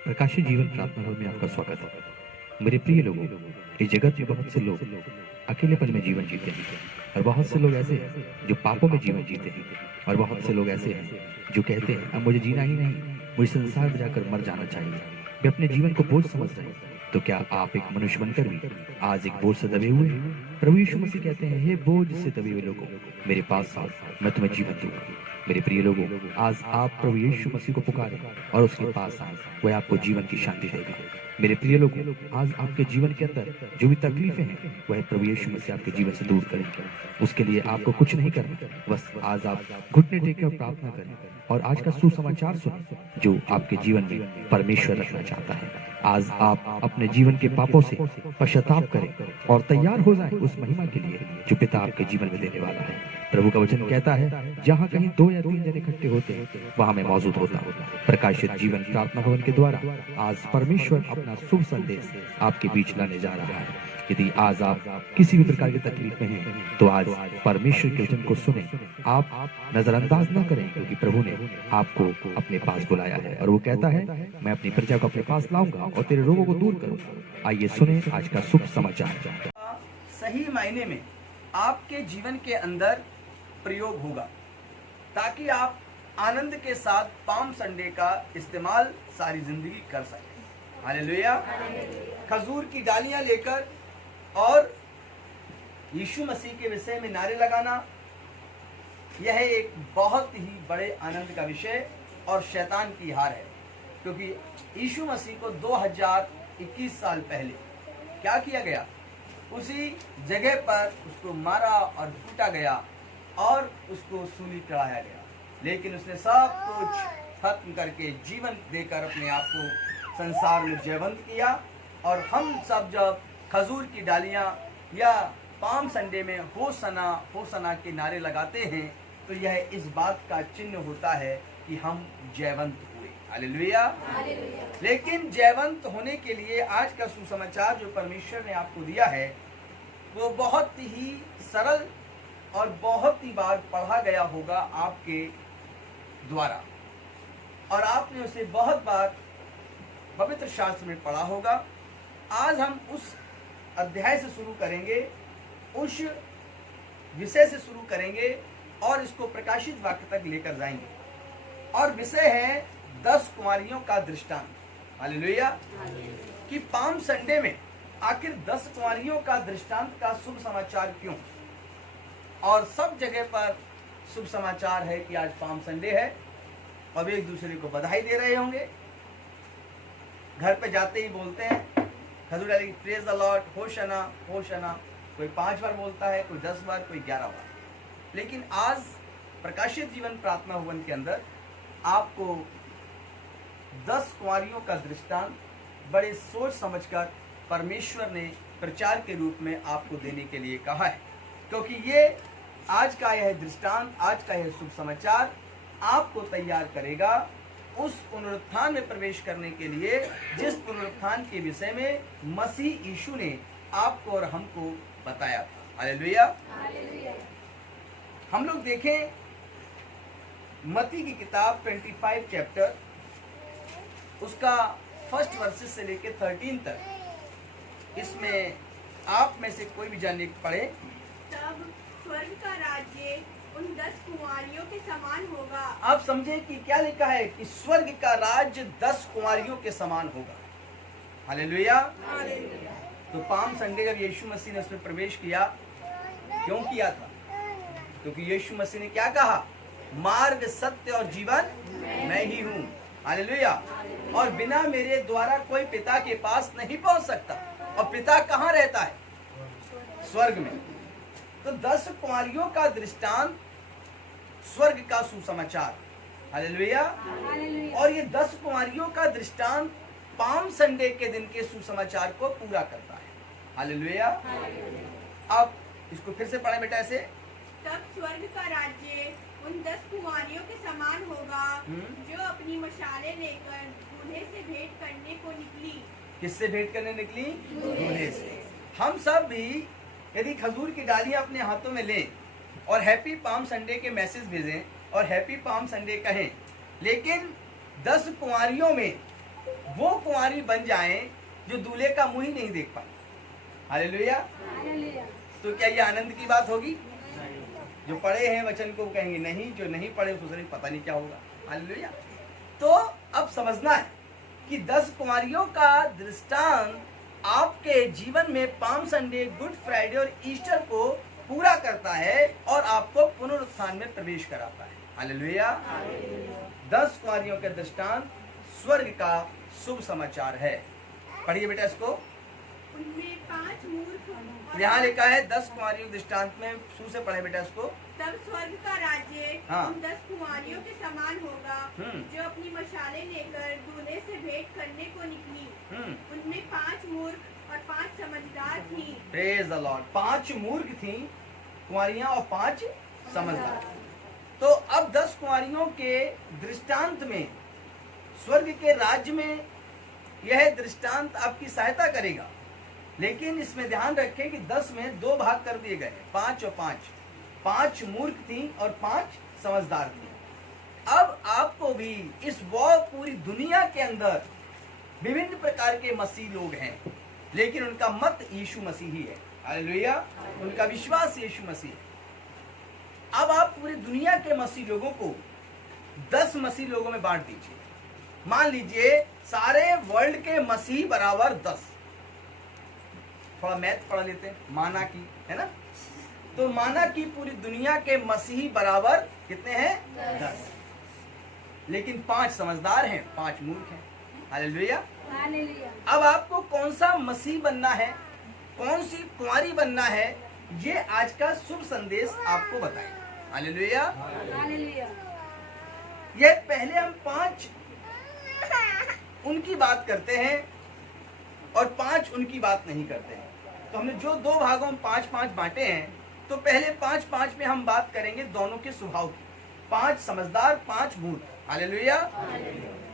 प्रकाशित जीवन प्रार्थना हॉल में आपका स्वागत है। मेरे प्रिय लोगों, इस जगत में बहुत से लोग अकेलेपन में जीवन जीते हैं और बहुत से लोग ऐसे हैं जो पापों में जीवन जीते हैं और बहुत से लोग ऐसे हैं जो कहते हैं अब मुझे जीना ही नहीं, मुझे संसार में जाकर मर जाना चाहिए। वे अपने जीवन को बोझ समझ रहे हैं। तो क्या आप एक मनुष्य बनकर भी आज एक बोझ से दबे हुए हैं? प्रभु यीशु मसीह कहते हैं, हे बोझ से दबे हुए लोगों, मेरे पास आओ, मैं तुम्हें जीवन दूंगा। मेरे प्रिय लोगों, आज आप प्रभु यीशु मसीह को पुकारें और उसके पास आए, वह आपको जीवन की शांति देगा। मेरे प्रिय लोगों, आज आपके जीवन के अंदर जो भी तकलीफें हैं वह प्रभु यीशु मसीह आपके जीवन से दूर करेंगे। उसके लिए आपको कुछ नहीं करना, बस आज आप घुटने टेके और प्रार्थना करें और आज का सुसमाचार सुने जो आपके जीवन में परमेश्वर रखना चाहता है। आज आप अपने जीवन के पापों से पश्चाताप करें और तैयार हो जाएं उस महिमा के लिए जो पिता आपके जीवन में देने वाला है। प्रभु का वचन कहता है, जहाँ कहीं 2 या 3 जन इकट्ठे होते हैं वहां मैं मौजूद होता हूँ। प्रकाशित जीवन प्रार्थना भवन के द्वारा आज परमेश्वर अपना शुभ संदेश आपके बीच लाने जा रहा है। यदि आज आप किसी भी प्रकार की तकलीफ में हैं तो आज परमेश्वर के वचन को सुने, आप नजरअंदाज न करें, क्योंकि प्रभु ने आपको अपने पास बुलाया है और वो कहता है, मैं अपनी प्रजा को अपने पास लाऊंगा और तेरे रोगों को दूर करूंगा। आइए सुने आज का शुभ समाचार। सही मायने में आपके जीवन के अंदर प्रयोग होगा ताकि आप आनंद के साथ पाम संडे का इस्तेमाल सारी जिंदगी कर सकें। हालेलुया। खजूर की डालियां लेकर और यीशु मसीह के विषय में नारे लगाना, यह एक बहुत ही बड़े आनंद का विषय और शैतान की हार है, क्योंकि यीशु मसीह को 2021 साल पहले क्या किया गया, उसी जगह पर उसको मारा और कूटा गया और उसको सूली चढ़ाया गया, लेकिन उसने सब कुछ खत्म करके जीवन देकर अपने आप को संसार में जयवंत किया। और हम सब जब खजूर की डालियां या पाम संडे में होसना होसना के नारे लगाते हैं तो यह इस बात का चिन्ह होता है कि हम जयवंत हुए। हालेलुया। लेकिन जयवंत होने के लिए आज का सुसमाचार जो परमेश्वर ने आपको दिया है वो बहुत ही सरल और बहुत ही बार पढ़ा गया होगा आपके द्वारा, और आपने उसे बहुत बार पवित्र शास्त्र में पढ़ा होगा। आज हम उस अध्याय से शुरू करेंगे, उस विषय से शुरू करेंगे और इसको प्रकाशित वाक्य तक लेकर जाएंगे। और विषय है 10 कुंवारियों का दृष्टांत। हालेलुया। कि पाम संडे में आखिर 10 कुंवारियों का दृष्टांत का शुभ समाचार क्यों? और सब जगह पर शुभ समाचार है कि आज पाम संडे है और एक दूसरे को बधाई दे रहे होंगे। घर पे जाते ही बोलते हैं खजूर डाली, praise the Lord, Hoshana Hoshana. कोई 5 बार बोलता है, कोई 10 बार, कोई 11 बार। लेकिन आज प्रकाशित जीवन प्रार्थना भवन के अंदर आपको 10 कुंवारियों का दृष्टांत बड़े सोच समझकर परमेश्वर ने प्रचार के रूप में आपको देने के लिए कहा है, क्योंकि ये आज का यह दृष्टांत, आज का यह शुभ समाचार आपको तैयार करेगा उस पुनरुत्थान में प्रवेश करने के लिए जिस पुनरुत्थान के विषय में मसीह यीशु ने आपको और हमको बताया था। हालेलुया। हम लोग देखें मत्ती की किताब 25 चैप्टर, उसका 1 वर्सेस से लेकर 13 तक। इसमें आप में से कोई भी जानने पढ़े। तब स्वर्ग का राज्य उन 10 कुंवारियों के समान होगा। आप समझे कि क्या लिखा है कि स्वर्ग का राज्य 10 कुंवारियों के समान होगा। हालेलुया। तो पाम संडे जब यीशु मसीह ने उसमें प्रवेश किया, क्यों किया था? क्योंकि यीशु मसीह ने क्या कहा, मार्ग सत्य और जीवन मैं ही हूँ। हालेलुया। और बिना मेरे द्वारा कोई पिता के पास नहीं पहुंच सकता। और पिता कहाँ रहता है? स्वर्ग में। तो 10 कुंवारियों का दृष्टांत स्वर्ग का सुसमाचार। हालेलुया। और ये 10 कुंवारियों का दृष्टांत पाम संडे के दिन के सुसमाचार को पूरा करता है। हालेलुया। अब इसको फिर से पढ़ें बेटा ऐसे। तब स्वर्ग का राज्य उन 10 कुंवारियों के समान होगा जो अपनी मशालें लेकर दूल्हे से भेंट करने को निकली। किससे भेंट करने निकली? दूल्हे से। हम सब भी यदि खजूर की डालियां अपने हाथों में लें और हैप्पी पाम संडे के मैसेज भेजें और हैप्पी पाम संडे कहें, लेकिन 10 कुंवारियों में वो कुंवारी बन जाएं जो दूल्हे का मुंह ही नहीं देख पाए। हालेलुया। तो क्या ये आनंद की बात होगी? जो पढ़े हैं वचन को कहेंगे नहीं, जो नहीं पढ़े उसको सोचेंगे पता नहीं क्या होगा। हालेलुया। तो अब समझना है कि 10 कुंवारियों का दृष्टांत आपके जीवन में पाम संडे, गुड फ्राइडे और ईस्टर को पूरा करता है और आपको पुनरुत्थान में प्रवेश कराता है। हालेलुया। 10 कुंवारियों के दृष्टांत स्वर्ग का शुभ समाचार है। पढ़िए बेटा इसको। उनमें 5 मूर्ख और यहाँ लिखा है 10 कुंवारियों के दृष्टांत में, शुरू से पढ़े बेटा इसको। तब स्वर्ग का राज्य हाँ। उन 10 कुंवारियों के समान होगा हम्म। जो अपनी मशालें लेकर दूल्हे से भेंट करने को निकली। उनमें 5 मूर्ख और 5 समझदार थीं। Praise the Lord. 5 मूर्ख थी कुंवारियां और 5 समझदार। तो अब 10 कुंवारियों के दृष्टांत में स्वर्ग के राज्य में यह दृष्टांत आपकी सहायता करेगा, लेकिन इसमें ध्यान रखें कि 10 में 2 भाग कर दिए गए, 5 और 5। 5 मूर्ख थी और 5 समझदार थी। अब आपको भी इस पूरी दुनिया के अंदर विभिन्न प्रकार के मसीह लोग हैं, लेकिन उनका मत यीशु मसीह ही है। हालेलुया। उनका विश्वास यीशु मसीह है। अब आप पूरी दुनिया के मसीह लोगों को 10 मसीह लोगों में बांट दीजिए। मान लीजिए सारे वर्ल्ड के मसीह बराबर 10। थोड़ा मैथ पढ़ लेते हैं, माना की है ना, तो माना की पूरी दुनिया के मसीह बराबर कितने हैं? 10। लेकिन 5 समझदार हैं, 5 मूर्ख हैं। हालेलुया। अब आपको कौन सा मसीह बनना है, कौन सी कुंवारी बनना है, ये आज का शुभ संदेश आपको बताएगा। हालेलुया। ये पहले हम 5 उनकी बात करते हैं और 5 उनकी बात नहीं करते हैं। तो हमने जो 2 भागों में 5-5 बांटे हैं, तो पहले 5-5 में हम बात करेंगे दोनों के स्वभाव की। 5 समझदार, 5 मूर्ख। हालेलुया।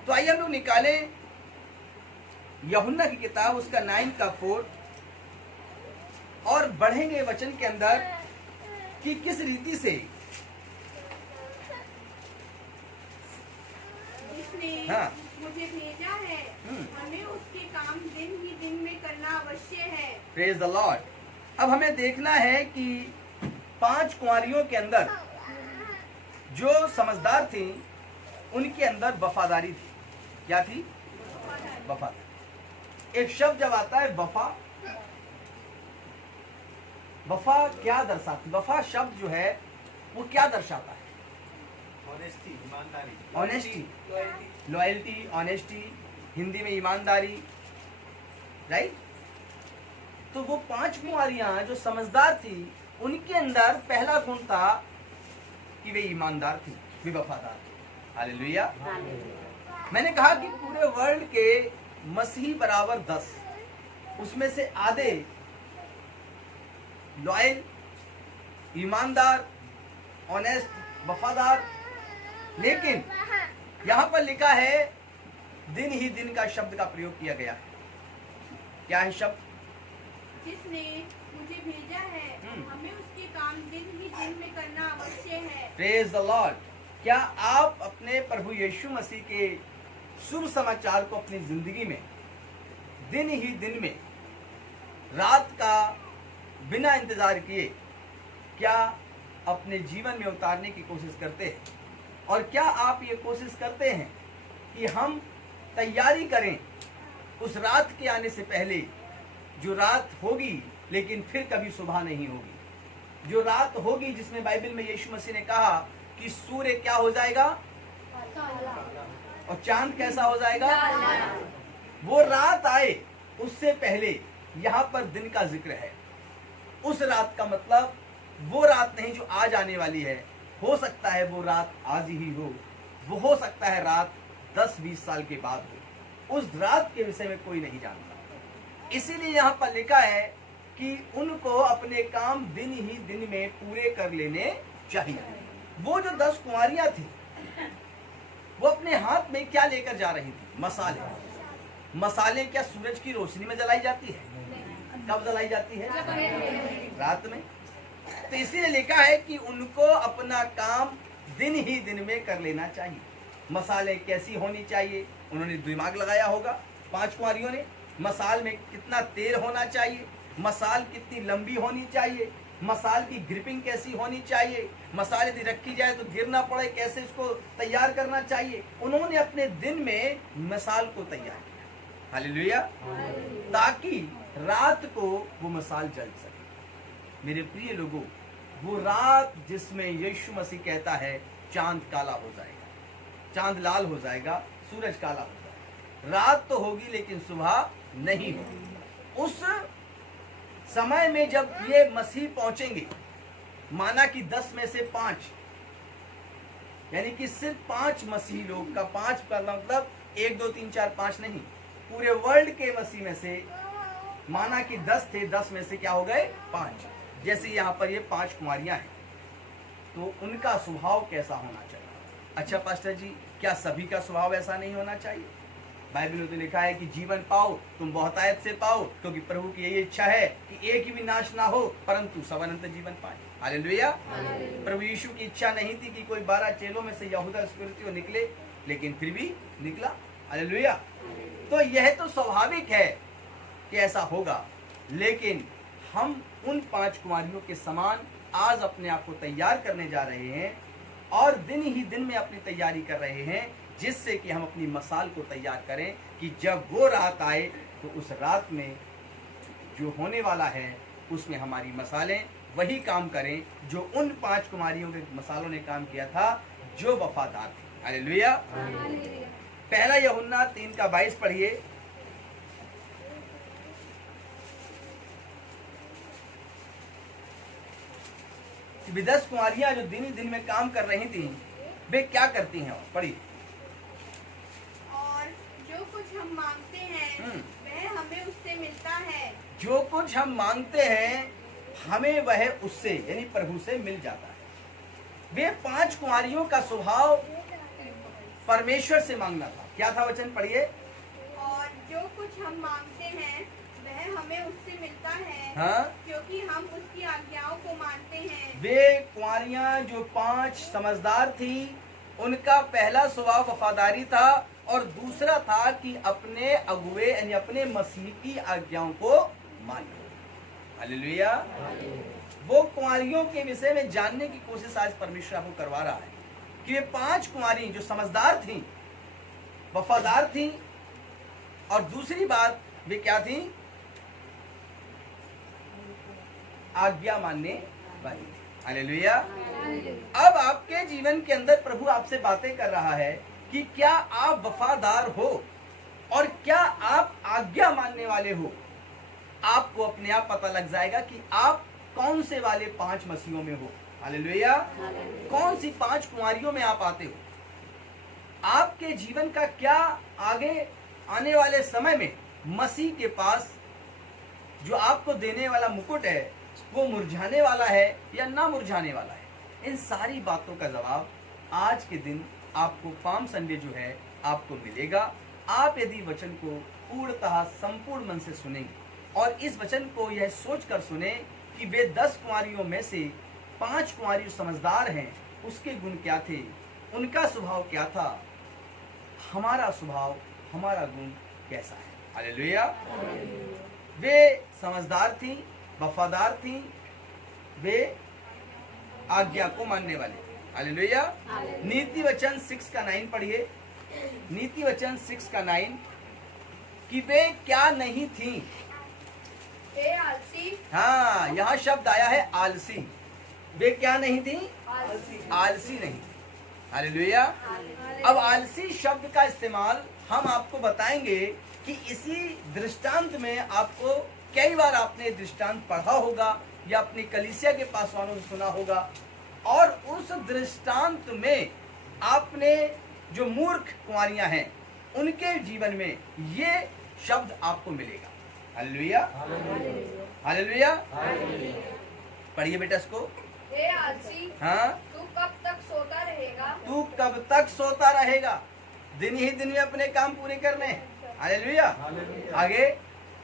तो आइए हम लोग निकालें यूहन्ना की किताब, उसका 9 का 4, और बढ़ेंगे वचन के अंदर कि किस रीति से जिसने हाँ। मुझे भेजा है हमें उसके काम दिन ही दिन में करना अवश्य है। Praise the Lord. अब हमें देखना है कि 5 कुंवारियों के अंदर जो समझदार थी उनके अंदर वफादारी थी। क्या थी? वफादारी। एक शब्द जब आता है वफा, वफा क्या दर्शाती? वफा शब्द जो है वो क्या दर्शाता है? ऑनेस्टी, ईमानदारी, ऑनेस्टी, लॉयल्टी, ऑनेस्टी, हिंदी में ईमानदारी, राइट। तो वो 5 कुंवारियां जो समझदार थी उनके अंदर पहला गुण था कि वे ईमानदार थी, वे वफादार थी। हालेलुया। मैंने कहा कि पूरे वर्ल्ड के मसीही बराबर 10, उसमें से आधे लॉयल, ईमानदार, ऑनेस्ट, वफादार, लेकिन यहां पर लिखा है दिन ही दिन का शब्द का प्रयोग किया गया है। क्या है शब्द? जिसने मुझे भेजा है हमें उसके काम दिन ही दिन में करना अवश्य है। Praise the Lord. क्या आप अपने प्रभु यीशु मसीह के शुभ समाचार को अपनी जिंदगी में दिन ही दिन में, रात का बिना इंतजार किए, क्या अपने जीवन में उतारने की कोशिश करते हैं? और क्या आप ये कोशिश करते हैं कि हम तैयारी करें उस रात के आने से पहले, जो रात होगी लेकिन फिर कभी सुबह नहीं होगी, जो रात होगी जिसमें बाइबल में यीशु मसीह ने कहा कि सूर्य क्या हो जाएगा और चांद कैसा हो जाएगा? वो रात आए उससे पहले यहाँ पर दिन का जिक्र है। उस रात का मतलब वो रात नहीं जो आज आने वाली है। हो सकता है वो रात आज ही हो, वो सकता है रात 10-20 साल के बाद हो। उस रात के विषय में कोई नहीं जानता। इसीलिए यहाँ पर लिखा है कि उनको अपने काम दिन ही दिन में पूरे कर लेने चाहिए। वो जो 10 कुंवारियां थी वो अपने हाथ में क्या लेकर जा रही थी? मसाले। मसाले क्या सूरज की रोशनी में जलाई जाती है? कब जलाई जाती है? रात में। तो इसीलिए लिखा है कि उनको अपना काम दिन ही दिन में कर लेना चाहिए। मसालें कैसी होनी चाहिए, उन्होंने दिमाग लगाया होगा 5 कुंवारियों ने। मसाल में कितना तेल होना चाहिए, मसाल कितनी लंबी होनी चाहिए, मसाल की ग्रिपिंग कैसी होनी चाहिए, मसाल यदि रखी जाए तो गिर ना पड़े, कैसे इसको तैयार करना चाहिए। उन्होंने अपने दिन में मसाल को तैयार किया, हालेलुया, ताकि रात को वो मसाल जल सके। मेरे प्रिय लोगों, वो रात जिसमें यीशु मसीह कहता है चांद काला हो जाएगा, चांद लाल हो जाएगा, सूरज काला हो जाएगा, रात तो होगी लेकिन सुबह नहीं होगी। उस समय में जब ये मसीह पहुंचेंगे, माना कि 10 में से 5, यानी कि सिर्फ 5 मसीह लोग का, 5 का मतलब 1 2 3 4 5 नहीं, पूरे वर्ल्ड के मसीह में से माना कि 10 थे, 10 में से क्या हो गए 5। जैसे यहाँ पर ये 5 कुंवारियां हैं, तो उनका स्वभाव कैसा होना चाहिए? अच्छा पास्टर जी, क्या सभी का स्वभाव ऐसा नहीं होना चाहिए? बाइबल में तो लिखा है कि जीवन पाओ तुम बहुतायत से पाओ, क्योंकि प्रभु की यही इच्छा है कि एक ही भी नाश ना हो परंतु सब अनंत जीवन पाए। हालेलुया। प्रभु यीशु की इच्छा नहीं थी कि कोई 12 चेलों में से यहूदा इस्करियोती निकले, लेकिन फिर भी निकला। हालेलुया। तो यह तो स्वाभाविक है कि ऐसा होगा, लेकिन हम उन 5 कुंवारियों के समान आज अपने आप को तैयार करने जा रहे हैं और दिन ही दिन में अपनी तैयारी कर रहे हैं, जिससे कि हम अपनी मसाल को तैयार करें कि जब वो रात आए तो उस रात में जो होने वाला है उसमें हमारी मसालें वही काम करें जो उन 5 कुमारियों के मसालों ने काम किया था, जो वफादार थे। हालेलुया। पहला यूहन्ना 3:22 पढ़िए। कि 10 कुमारियां जो दिन ही दिन में काम कर रही थी, वे क्या करती हैं? पढ़िए। और जो कुछ हम मांगते हैं वह हमें उससे मिलता है। जो कुछ हम मांगते हैं हमें वह उससे, यानी प्रभु से मिल जाता है। वे 5 कुमारियों का स्वभाव परमेश्वर से मांगना था। क्या था वचन? पढ़िए। और जो कुछ हम मांगते हैं वह हमें उससे मिलता है, हाँ? क्योंकि हम उसकी आज्ञाओं को मानते हैं। वे कुंवारियां जो 5 समझदार थी, उनका पहला स्वभाव वफादारी था और दूसरा था कि अपने अगुवे यानी अपने मसीह की आज्ञाओं को मानना। हालेलुया। वो कुंवारियों के विषय में जानने की कोशिश आज परमेश्वर आपको करवा रहा है कि वे 5 कुंवारी जो समझदार थी, वफादार थी, और दूसरी बात वे क्या थी? आज्ञा मानने वाली। हालेलुया। अब आपके जीवन के अंदर प्रभु आपसे बातें कर रहा है कि क्या आप वफादार हो और क्या आप आज्ञा मानने वाले हो। आपको अपने आप पता लग जाएगा कि आप कौन से वाले 5 मसीहों में हो। हालेलुया। कौन सी 5 कुंवारियों में आप आते हो। आपके जीवन का क्या आगे आने वाले समय में मसीह के पास जो आपको देने वाला मुकुट है वो मुरझाने वाला है या ना मुरझाने वाला है। इन सारी बातों का जवाब आज के दिन आपको पाम संडे जो है आपको मिलेगा। आप यदि वचन को पूर्णतः संपूर्ण मन से सुनेंगे और इस वचन को यह सोचकर सुने कि वे 10 कुंवारियों में से 5 कुंवारी समझदार हैं, उसके गुण क्या थे, उनका स्वभाव क्या था, हमारा स्वभाव, हमारा गुण कैसा है। हालेलुया। वे समझदार थी, वफादार थी, वे आज्ञा को मानने वाले। हालेलुया। नीति वचन 6:9 पढ़िए। नीति वचन 6:9 कि वे क्या नहीं थी। हे आलसी। हाँ, यहाँ शब्द आया है आलसी। वे क्या नहीं थी? आलसी नहीं। हालेलुया। अब आलसी शब्द का इस्तेमाल हम आपको बताएंगे कि इसी दृष्टांत में आपको कई बार आपने दृष्टांत पढ़ा होगा या अपनी कलीसिया के पास वालों से सुना होगा, और उस दृष्टांत में आपने जो मूर्ख कुंवारियां हैं उनके जीवन में ये शब्द आपको मिलेगा। हालेलुया। हालेलुया। पढ़िए बेटा इसको। हे आलसी। हाँ, तू कब तक सोता रहेगा? तू कब तक सोता रहेगा। दिन ही दिन में अपने काम पूरे करने। हालेलुया। आगे।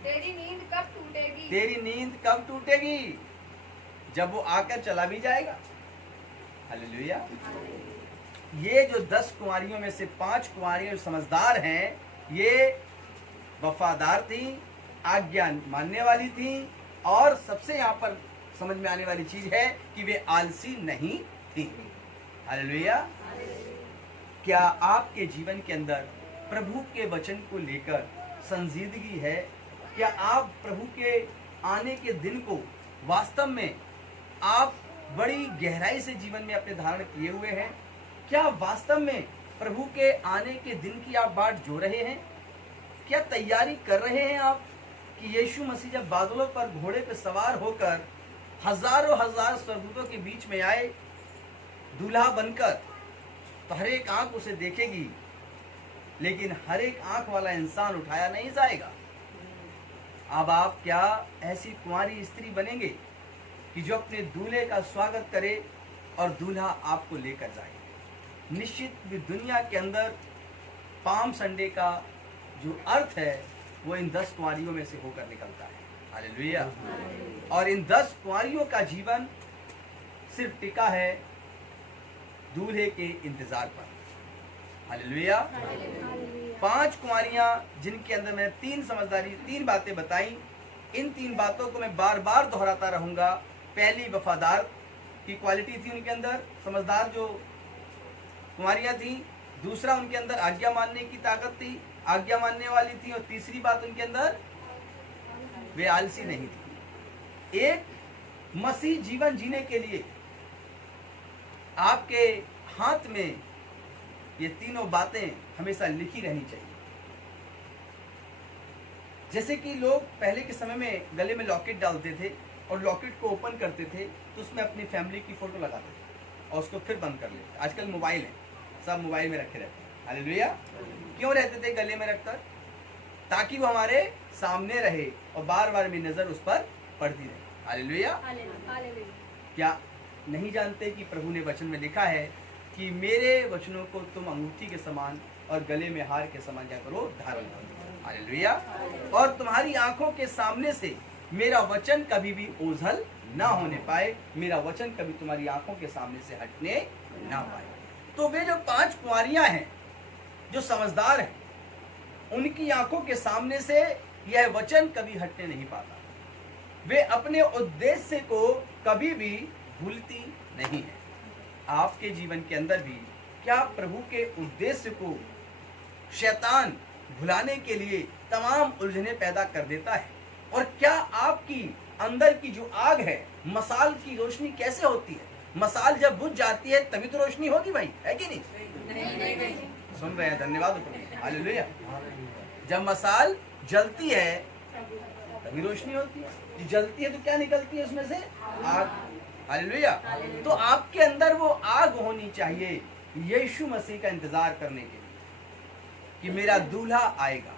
तेरी नींद कब टूटेगी? तेरी नींद कब टूटेगी? जब वो आकर चला भी जाएगा। हालेलुया। ये जो 10 कुंवारियों में से 5 कुंवारियां समझदार हैं, ये वफादार थी, आज्ञा मानने वाली थी, और सबसे यहाँ पर समझ में आने वाली चीज है कि वे आलसी नहीं थी। हालेलुया। क्या आपके जीवन के अंदर प्रभु के वचन को लेकर संजीदगी है? क्या आप प्रभु के आने के दिन को वास्तव में आप बड़ी गहराई से जीवन में अपने धारण किए हुए हैं? क्या वास्तव में प्रभु के आने के दिन की आप बाट जो रहे हैं? क्या तैयारी कर रहे हैं आप कि यीशु मसीह जब बादलों पर घोड़े पर सवार होकर हजारों हजार स्वर्गदूतों के बीच में आए दूल्हा बनकर, तो हर एक आंख उसे देखेगी, लेकिन हर एक आंख वाला इंसान उठाया नहीं जाएगा। अब आप क्या ऐसी कुंवारी स्त्री बनेंगे कि जो अपने दूल्हे का स्वागत करे और दूल्हा आपको लेकर जाए? निश्चित भी दुनिया के अंदर पाम संडे का जो अर्थ है वो इन 10 कुंवारियों में से होकर निकलता है। हालेलुया। और इन 10 कुंवारियों का जीवन सिर्फ टिका है दूल्हे के इंतजार पर। हालेलुया। 5 कुंवारियां जिनके अंदर मैंने 3 बातें बताई, इन 3 बातों को मैं बार बार दोहराता रहूंगा। पहली, वफादार की क्वालिटी थी उनके अंदर, समझदार जो कुंवारियां थी। दूसरा, उनके अंदर आज्ञा मानने की ताकत थी, आज्ञा मानने वाली थी। और तीसरी बात, उनके अंदर वे आलसी नहीं थी। एक मसीह जीवन जीने के लिए आपके हाथ में ये तीनों बातें हमेशा लिखी रहनी चाहिए। जैसे कि लोग पहले के समय में गले में लॉकेट डालते थे और लॉकेट को ओपन करते थे तो उसमें अपनी फैमिली की फोटो लगाते थे और उसको फिर बंद कर लेते। आजकल मोबाइल है, सब मोबाइल में रखे रहते हैं। हालेलुया। क्यों रहते थे गले में रखकर? ताकि वो हमारे सामने रहे और बार बार मेरी नजर उस पर पड़ती रहे। हालेलुया। क्या नहीं जानते कि प्रभु ने वचन में लिखा है कि मेरे वचनों को तुम अंगूठी के समान और गले में हार के समान क्या करो, धारण करो। हालेलुया। और तुम्हारी आंखों के सामने से मेरा वचन कभी भी ओझल ना होने पाए, मेरा वचन कभी तुम्हारी आंखों के सामने से हटने ना पाए। तो वे जो 5 कुंवारियां हैं जो समझदार हैं, उनकी आंखों के सामने से यह वचन कभी हटने नहीं पाता। वे अपने उद्देश्य को कभी भी भूलती नहीं है। आपके जीवन के अंदर भी क्या प्रभु के उद्देश्य को शैतान भुलाने के लिए तमाम उलझने पैदा कर देता है? और क्या आपकी अंदर की जो आग है, मसाल की रोशनी कैसे होती है? मसाल जब बुझ जाती है तभी तो रोशनी होगी भाई, है कि नहीं? सुन रहे हैं? धन्यवाद। हालेलुया। जब मसाल जलती है तभी रोशनी होती है। जो जलती है तो क्या निकलती है उसमें से? आग। हालेलुया। तो आपके अंदर वो आग होनी चाहिए यीशु मसीह का इंतजार करने के लिए कि मेरा दूल्हा आएगा।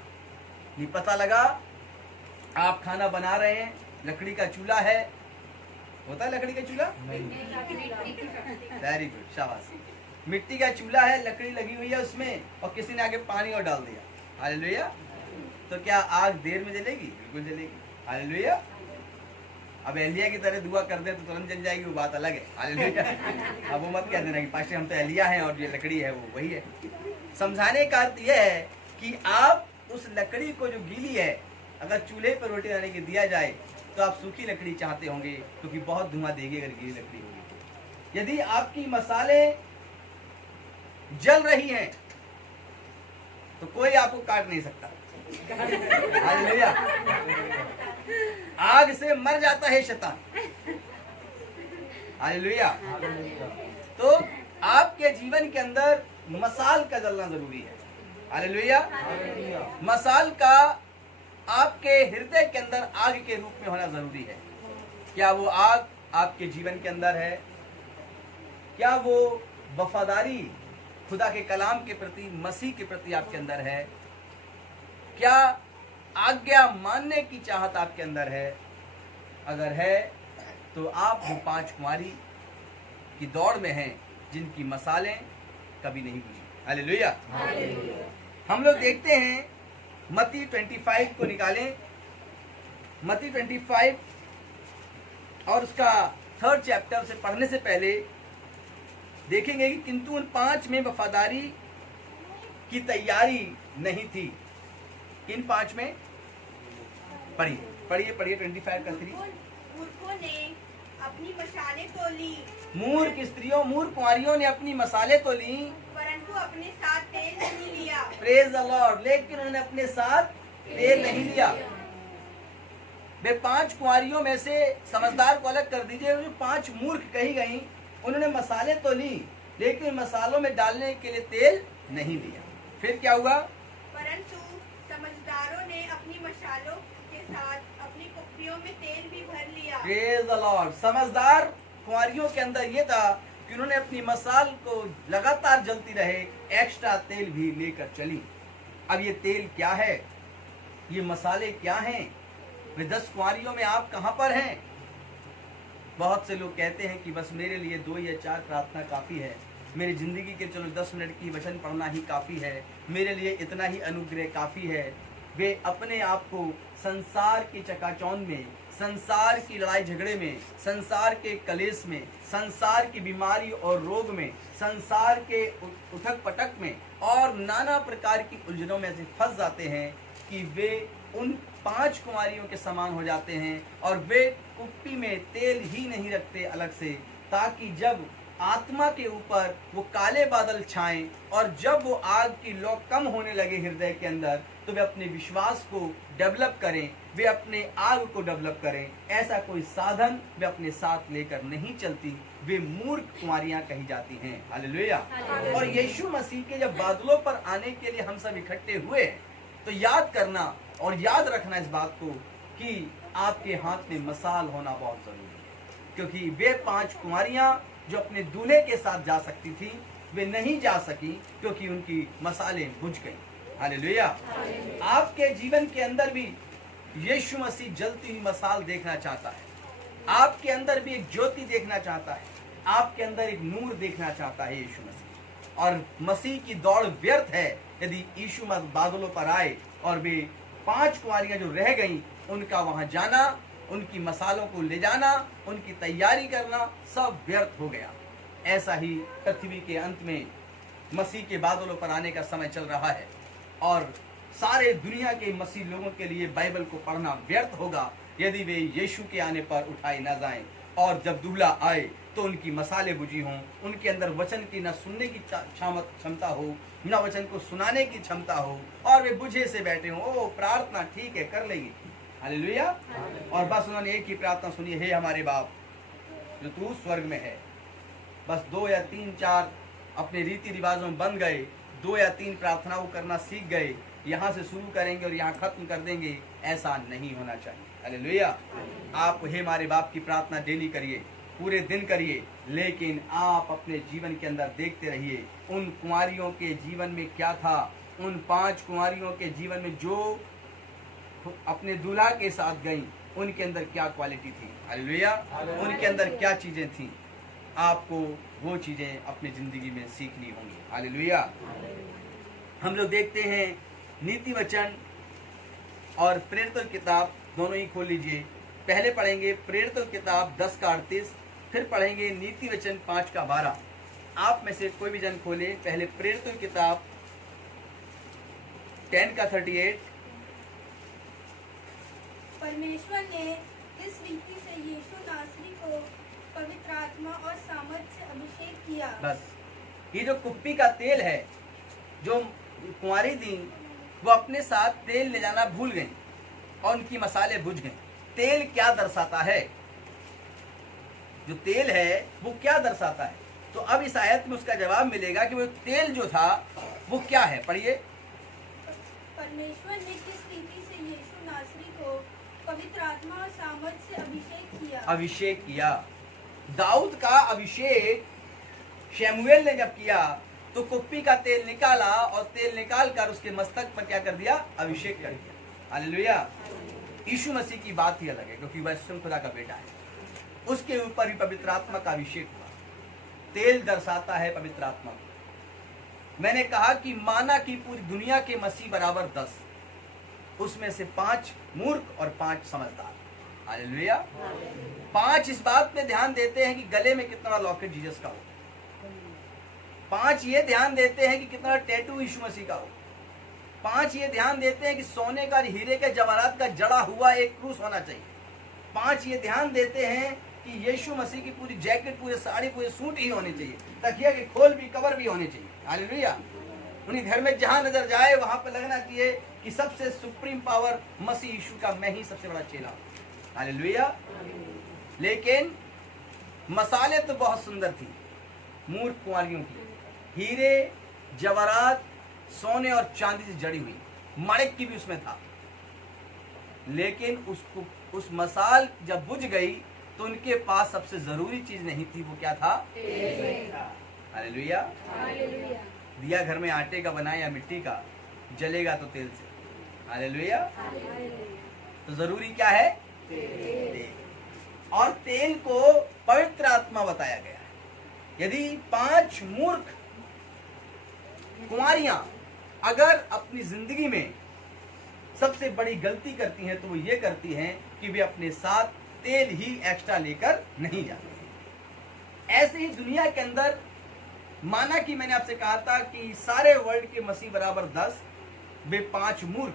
नहीं पता लगा आप खाना बना रहे हैं, लकड़ी का चूल्हा है, होता है लकड़ी का चूल्हा? वेरी गुड, शाबाश। मिट्टी का चूल्हा है, लकड़ी लगी हुई है उसमें और किसी ने आगे पानी और डाल दिया। हालेलुया। तो क्या आग देर में जलेगी? बिल्कुल जलेगी। हालेलुया। अब एलिया की तरह दुआ कर दे तो तुरंत जल जाएगी, वो बात अलग है। हालेलुया। अब वो मत कह देना कि पास्टर हम तो एलिया हैं और ये लकड़ी है वो वही है। समझाने का अर्थ यह है कि आप उस लकड़ी को जो गीली है, अगर चूल्हे पर रोटी बनाने के दिया जाए तो आप सूखी लकड़ी चाहते होंगे क्योंकि बहुत धुआं देगी अगर गीली लकड़ी होगी। यदि आपकी मसाले जल रही हैं तो कोई आपको काट नहीं सकता। हालेलुया। आग से मर जाता है शैतान। हालेलुया। तो आपके जीवन के अंदर मसाल का जलना जरूरी है। हालेलुया। मसाल का आपके हृदय के अंदर आग के रूप में होना जरूरी है। क्या वो आग आपके जीवन के अंदर है? क्या वो वफादारी खुदा के कलाम के प्रति, मसीह के प्रति आपके अंदर है? क्या आज्ञा मानने की चाहत आपके अंदर है? अगर है तो आप वो 5 कुंवारी की दौड़ में हैं जिनकी मसालें कभी नहीं बुझी। हालेलुया। हम लोग देखते हैं मत्ती 25 को निकालें। मत्ती 25 और उसका 3rd चैप्टर से पढ़ने से पहले देखेंगे कि किंतु उन 5 में वफादारी की तैयारी नहीं थी। किन 5 में? पढ़िए 25 का 3। मूर्खों ने अपनी मशालें तो ली, मूर्ख स्त्रियों, मूर्ख कुंवारियों ने अपनी मसाले तो ली, परंतु अपने साथ तेल नहीं लिया। प्रेज द लॉर्ड, लेकिन उन्होंने अपने साथ तेल नहीं लिया। वे 5 कुंवारियों में से समझदार को अलग कर दीजिए, जो 5 मूर्ख कही गई, उन्होंने मसाले तो ली लेकिन मसालों में डालने के लिए तेल नहीं लिया। फिर क्या हुआ? परंतु समझदारों ने अपनी मशालों के साथ अपनी कुप्पियों में तेल भी भर लिया। Praise the Lord. समझदार कुंवारियों के अंदर ये था कि उन्होंने अपनी मसाल को लगातार जलती रहे, एक्स्ट्रा तेल भी लेकर चली। अब ये तेल क्या है, ये मसाले क्या हैं? वे 10 कुंवारियों में आप कहां पर हैं? बहुत से लोग कहते हैं कि बस मेरे लिए 2 या 4 प्रार्थना काफी है, मेरी जिंदगी के चलो 10 मिनट की वचन पढ़ना ही काफी है, मेरे लिए इतना ही अनुग्रह काफी है। वे अपने आप को संसार की चकाचौंध में, संसार की लड़ाई झगड़े में, संसार के कलेश में, संसार की बीमारी और रोग में, संसार के उठक पटक में और नाना प्रकार की उलझनों में से फंस जाते हैं कि वे उन 5 कुंवारियों के समान हो जाते हैं और वे कुप्पी में तेल ही नहीं रखते अलग से, ताकि जब आत्मा के ऊपर वो काले बादल छाएं और जब वो आग की लौ कम होने लगे हृदय के अंदर, तो वे अपने विश्वास को डेवलप करें, वे अपने आग को डेवलप करें। ऐसा कोई साधन वे अपने साथ लेकर नहीं चलती, वे मूर्ख कुंवारियां कही जाती हैं। हालेलुया। और यीशु मसीह के जब बादलों पर आने के लिए हम सब इकट्ठे हुए, तो याद करना और याद रखना इस बात को कि आपके हाथ में मसाल होना बहुत जरूरी है, क्योंकि वे 5 कुंवारियां जो अपने दूल्हे के साथ जा सकती थी, वे नहीं जा सकी क्योंकि उनकी मसालें बुझ गईं। हालेलुया। आपके जीवन के अंदर भी यीशु मसीह जलती हुई मसाल देखना चाहता है, आपके अंदर भी एक ज्योति देखना चाहता है, आपके अंदर एक नूर देखना चाहता है यीशु मसीह। और मसीह की दौड़ व्यर्थ है यदि यीशु मसीह बादलों पर आए और वे 5 कुंवारियां जो रह गईं, उनका वहां जाना, उनकी मसालों को ले जाना, उनकी तैयारी करना सब व्यर्थ हो गया। ऐसा ही पृथ्वी के अंत में मसीह के बादलों पर आने का समय चल रहा है और सारे दुनिया के मसीह लोगों के लिए बाइबल को पढ़ना व्यर्थ होगा यदि वे यीशु के आने पर उठाए न जाएं। और जब दूल्हा आए तो उनकी मसाले बुझी हों, उनके अंदर वचन की न सुनने की क्षमता हो, न वचन को सुनाने की क्षमता हो, और वे बुझे से बैठे हों, ओ प्रार्थना ठीक है कर लेंगे, हालेलुया। और बस उन्होंने एक ही प्रार्थना सुनी, हे हमारे बाप जो तू स्वर्ग में है। बस 2 या 3-4 अपने रीति रिवाजों में बंध गए, 2 या 3 प्रार्थनाओं करना सीख गए, यहाँ से शुरू करेंगे और यहाँ खत्म कर देंगे। ऐसा नहीं होना चाहिए। हालेलुया। आप हे हमारे बाप की प्रार्थना डेली करिए, पूरे दिन करिए, लेकिन आप अपने जीवन के अंदर देखते रहिए उन कुंवारियों के जीवन में क्या था, उन 5 कुंवारियों के जीवन में जो अपने दूल्हा के साथ गई, उनके अंदर क्या क्वालिटी थी। हालेलुया। उनके अंदर क्या चीजें थी, आपको वो चीजें अपनी जिंदगी में सीखनी होंगी। हालेलुया। हम लोग देखते हैं नीति वचन और प्रेरितों की किताब दोनों ही खोल लीजिए। पहले पढ़ेंगे प्रेरितों की किताब 10 का 38, फिर पढ़ेंगे नीति वचन 5 का 12। आप में से कोई भी जन खोले, पहले प्रेरितों की किताब 10 का 38। परमेश्वर ने इस रीति से यीशु नासरी को पवित्र आत्मा और सामर्थ से अभिषेक किया। बस ये जो कुप्पी का तेल है, जो कुंवारी थी, वो अपने साथ तेल ले जाना भूल गई और उनकी मसाले बुझ गए। तेल क्या दर्शाता है? जो तेल है वो क्या दर्शाता है? तो अब इस आयत में उसका जवाब मिलेगा कि वो तेल जो था वो क्या है। पढ़िए। परमेश्वर ने किस रीति से यीशु नासरी को पवित्र आत्मा और सामर्थ से अभिषेक किया। अभिषेक किया। दाऊद का अभिषेक शमूएल ने जब किया तो कुप्पी का तेल निकाला और तेल निकाल कर उसके मस्तक पर क्या कर दिया? अभिषेक कर दिया। हालेलुया। यीशु मसीह की बात ही अलग है, क्योंकि वह स्वयं खुदा का बेटा है, उसके ऊपर भी पवित्र आत्मा का अभिषेक हुआ। तेल दर्शाता है पवित्र आत्मा को। मैंने कहा कि माना कि पूरी दुनिया के मसीह बराबर 10, उसमें से 5 मूर्ख और 5 समझदार। हालेलुया। 5 इस बात पे ध्यान देते हैं कि गले में कितना लॉकेट जीसस का हो, 5 ये ध्यान देते हैं कि कितना टैटू यीशु मसीह का हो। 5 ये ध्यान देते हैं कि सोने का, हीरे के, जवाहरात का जड़ा हुआ एक क्रूस होना चाहिए। 5 ये ध्यान देते हैं कि यीशु मसीह की पूरी जैकेट, पूरे साड़ी, पूरे सूट ही होने चाहिए, तकिया के खोल भी, कवर भी होने चाहिए। हालेलुया। उन्हीं घर में जहां नजर जाए वहां पर लगना चाहिए कि सबसे सुप्रीम पावर मसीह यीशु का, मैं ही सबसे बड़ा चेला हूं। हालेलुया। लेकिन मसाले तो बहुत सुंदर थी मूर्ख कुंवारियों की, हीरे, जवाहरात, सोने और चांदी से जड़ी हुई, मणिक की भी उसमें था। लेकिन उसको, उस मसाल जब बुझ गई तो उनके पास सबसे जरूरी चीज नहीं थी, वो क्या था? हालेलुया। दिया घर में आटे का बना या मिट्टी का, जलेगा तो तेल से। हालेलुया। तो जरूरी क्या है? तेल। और तेल को पवित्र आत्मा बताया गया है। यदि 5 मूर्ख कुंवारियां अगर अपनी जिंदगी में सबसे बड़ी गलती करती हैं तो वो ये करती हैं कि वे अपने साथ तेल ही एक्स्ट्रा लेकर नहीं जाते हैं। ऐसे ही दुनिया के अंदर, माना कि मैंने आपसे कहा था कि सारे वर्ल्ड के मसीह बराबर 10, वे 5 मूर्ख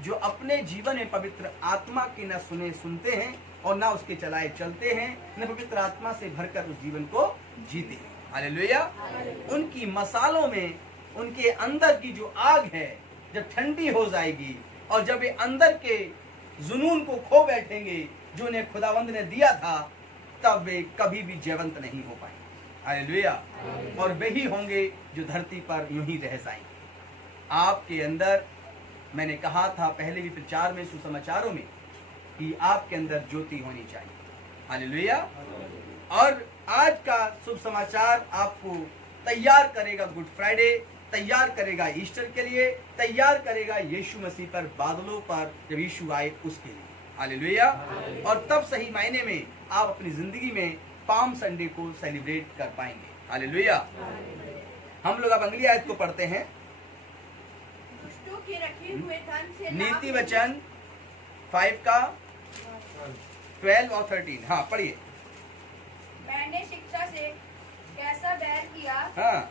जो अपने जीवन में पवित्र आत्मा की न सुनते हैं और ना उसके चलाए चलते हैं, न पवित्र आत्मा से भरकर उस जीवन को जीते हैं। हालेलुया। उनकी मसालों में, उनके अंदर की जो आग है जब ठंडी हो जाएगी और जब वे अंदर के जुनून को खो बैठेंगे जो उन्हें खुदावंद ने दिया था, तब वे कभी भी जयवंत नहीं हो पाएंगे। हालेलुया। और वे ही होंगे जो धरती पर यूं ही रह जाएंगे। आपके अंदर, मैंने कहा था पहले भी प्रचार में, सुसमाचारों में, कि आपके अंदर ज्योति होनी चाहिए। हालेलुया। और आज का शुभ समाचार आपको तैयार करेगा गुड फ्राइडे, तैयार करेगा ईस्टर के लिए, तैयार करेगा यीशु मसीह पर, बादलों पर जब यीशु आए उसके लिए। हालेलुया। और तब सही मायने में आप अपनी जिंदगी में पाम संडे को सेलिब्रेट कर पाएंगे। हालेलुया। हम लोग अब अगली आयत को पढ़ते हैं, दुष्टों के रखे हुए धन से नीति वचन 5 का 12 और 13। हाँ पढ़िए। मैंने शिक्षा से कैसा बैर किया हाँ,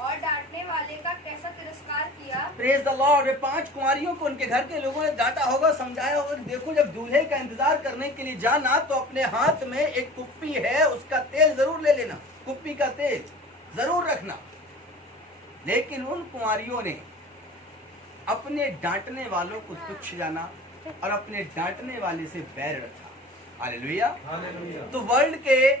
और डांटने वाले का कैसा तिरस्कार किया। Praise the lord. वे 5 कुंवारियों को उनके घर के लोगों ने डांटा होगा, समझाया होगा। देखो, जब दूल्हे का इंतजार करने के लिए जाना तो अपने हाथ में एक कुप्पी है, उसका तेल जरूर ले लेना, कुप्पी का तेल जरूर रखना। लेकिन उन कुंवारियों ने अपने डांटने वालों को तुच्छ जाना और अपने डांटने वाले से बैर रखा। हालेलुया। तो वर्ल्ड के,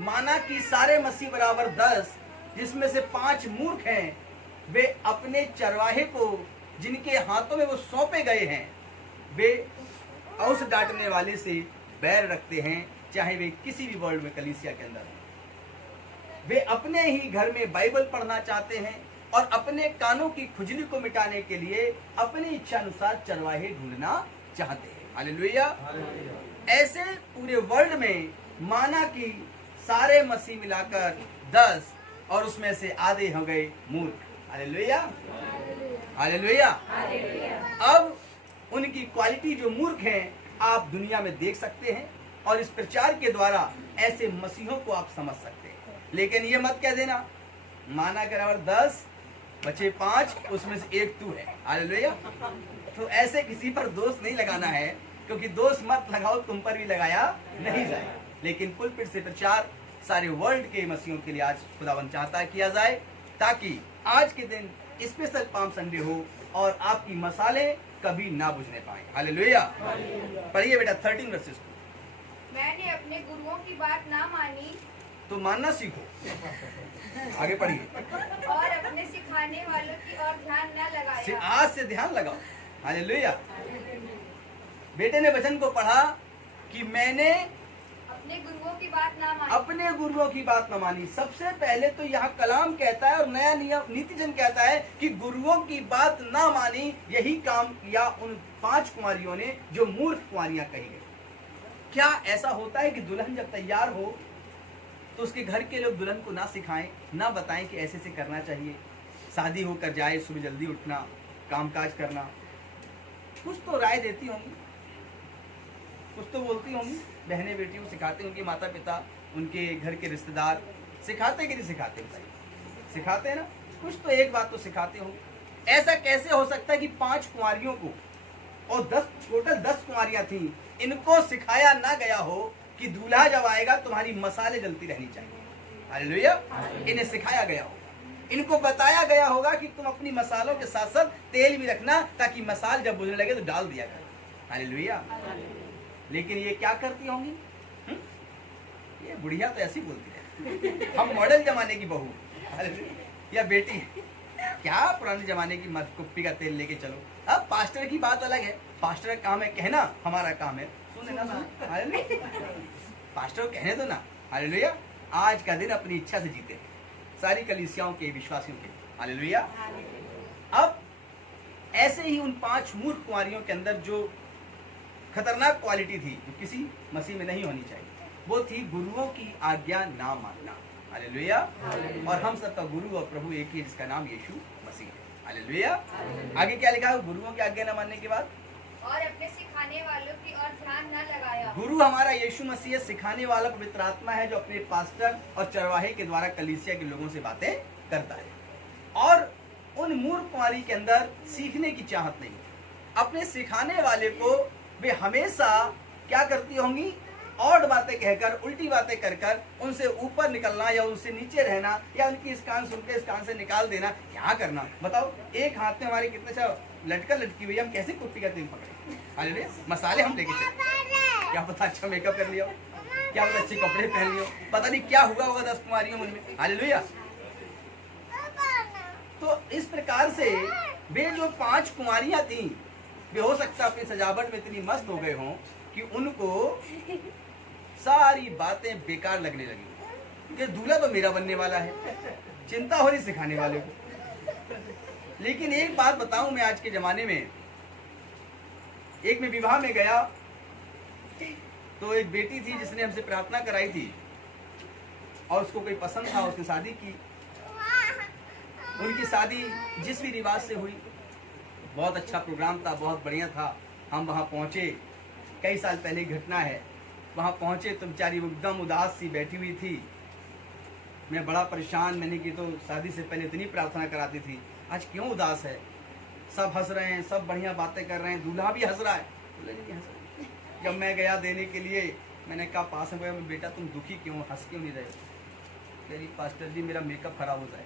माना कि सारे मसीह बराबर 10, जिसमें से 5 मूर्ख हैं, वे अपने चरवाहे को, जिनके हाथों में वो सौंपे गए हैं, वे उस डांटने वाले से बैर रखते हैं, चाहे वे किसी भी वर्ल्ड में कलीसिया के अंदर हैं। वे अपने ही घर में बाइबल पढ़ना चाहते हैं और अपने कानों की खुजली को मिटाने के लिए अपनी इच्छा अनुसार चरवाहे ढूंढना चाहते हैं। हालेलुया। ऐसे पूरे वर्ल्ड में माना कि सारे मसीह मिलाकर 10 और उसमें से आधे हो गए मूर्ख। हालेलुया। हालेलुया। अब उनकी क्वालिटी जो मूर्ख हैं आप दुनिया में देख सकते हैं और इस प्रचार के द्वारा ऐसे मसीहों को आप समझ सकते हैं। लेकिन ये मत कह देना, माना के बराबर 10 बचे 5, उसमें से एक तू है। हालेलुया। तो ऐसे किसी पर दोष नहीं लगाना है, क्योंकि दोष मत लगाओ, तुम पर भी लगाया नहीं जाए। लेकिन पुलपिट से प्रचार सारे वर्ल्ड के मसीहों के लिए आज खुदावंद चाहता है किया जाए, ताकि आज के दिन स्पेशल पाम संडे हो और आपकी मसाले कभी ना बुझने पाए। हालेलुया। पढ़िए बेटा 13 वर्सेस को। मैंने अपने गुरुओं की बात ना मानी तो मानना सीखो। आगे पढ़िए। और अपने सिखाने वालों की ओर ध्यान न लगाया। आज से ध्यान लगाओ। हालेलुया। बेटे ने वचन को पढ़ा कि मैंने अपने गुरुओं की बात ना मानी। अपने गुरुओं की बात न मानी। सबसे पहले तो यहाँ कलाम कहता है और नया नियम नीतिजन कहता है कि गुरुओं की बात ना मानी। यही काम किया उन 5 कुमारियों ने जो मूर्ख कुमारियां कही गई। क्या ऐसा होता है कि दुल्हन जब तैयार हो तो उसके घर के लोग दुल्हन को ना सिखाएं, ना बताएं कि ऐसे से करना चाहिए, शादी होकर जाए, सुबह जल्दी उठना, कामकाज करना। कुछ तो राय देती होंगी, कुछ तो बोलती होंगी, बहनें बेटियों को सिखाते होंगे, माता पिता, उनके घर के रिश्तेदार सिखाते कि नहीं सिखाते? सिखाते हैं ना, कुछ तो एक बात तो सिखाते हो। ऐसा कैसे हो सकता है कि 5 कुंवारियों को और 10 कुंवारियां थी, इनको सिखाया ना गया हो कि दूल्हा जब आएगा तुम्हारी मसाले जलती रहनी चाहिए। हालेलुया। इन्हें सिखाया गया होगा, इनको बताया गया होगा कि तुम अपनी मसालों के साथ साथ तेल भी रखना, ताकि मसाल जब बुझने लगे तो डाल दिया करो। हालेलुया। लेकिन ये क्या करती होंगी? ये बुढ़िया तो ऐसी बोलती है, हम मॉडर्न जमाने की बहू या बेटी, क्या पुराने जमाने की मत कुप्पी का तेल लेके चलो। अब पास्टर की बात अलग है, पास्टर का काम है कहना, हमारा काम है सुने ना। पास्टर कहने दो ना। हालेलुया। आज का दिन अपनी इच्छा से जीते सारी कलीसियाओं के विश्वासियों के। हालेलुया। अब ऐसे ही उन 5 मूर्ख कुंवारियों के अंदर जो खतरनाक क्वालिटी थी, जो किसी मसीह में नहीं होनी चाहिए, वो थी गुरुओं की आज्ञा ना मानना। हालेलुया। और हम सबका गुरु और प्रभु एक ही, जिसका नाम यीशु मसीह है। हालेलुया। आगे क्या लिखा है? गुरुओं की आज्ञा ना मानने के बाद और अपने सिखाने वालों की ओर ध्यान न लगाया। गुरु हमारा यीशु मसीह है, सिखाने वाला पवित्र आत्मा है, जो अपने पास्टर और चरवाहे के द्वारा कलीसिया के लोगों से बातें करता है। और उन मूर्ख कुंवारी के अंदर सीखने की चाहत नहीं। अपने सिखाने वाले को वे हमेशा क्या करती होंगी? और बातें कहकर, उल्टी बातें कर कर उनसे ऊपर निकलना या उनसे नीचे रहना, या उनकी इस कान सुन के इस कान से निकाल देना। क्या करना बताओ? एक हाथ में हमारे कितने अच्छा लटकी हुई, हम कैसे कुप्पी का तेल पकड़े? हालेलुया। मसाले हम लेके चले, क्या पता अच्छा मेकअप कर लिया, क्या पता अच्छे कपड़े पहन लियो, पता नहीं क्या हुआ होगा 10 कुमारियों में। हालेलुया। तो इस प्रकार से वे जो 5 कुमारियां थी, वे हो सकता अपनी सजावट में इतनी मस्त हो गए हों कि उनको सारी बातें बेकार लगने लगी कि दूल्हा तो मेरा बनने वाला है, चिंता हो रही सिखाने वाले को। लेकिन एक बात बताऊं मैं, आज के जमाने में एक में विवाह में गया तो एक बेटी थी जिसने हमसे प्रार्थना कराई थी और उसको कोई पसंद था, उसने शादी की। उनकी शादी जिस भी रिवाज से हुई, बहुत अच्छा प्रोग्राम था, बहुत बढ़िया था। हम वहाँ पहुँचे, कई साल पहले की घटना है। वहाँ पहुँचे तो बेचारी एकदम उदास सी बैठी हुई थी। मैं बड़ा परेशान, मैंने की तो शादी से पहले इतनी प्रार्थना कराती थी, आज क्यों उदास है? सब हंस रहे हैं, सब बढ़िया बातें कर रहे हैं, दूल्हा भी हंस रहा है। बोले नहीं हंस रहे। जब मैं गया देने के लिए, मैंने कहा पास में गया, बेटा तुम दुखी क्यों, हंस क्यों नहीं रहे? मेरी पास्टर जी मेरा मेकअप खराब हो जाए।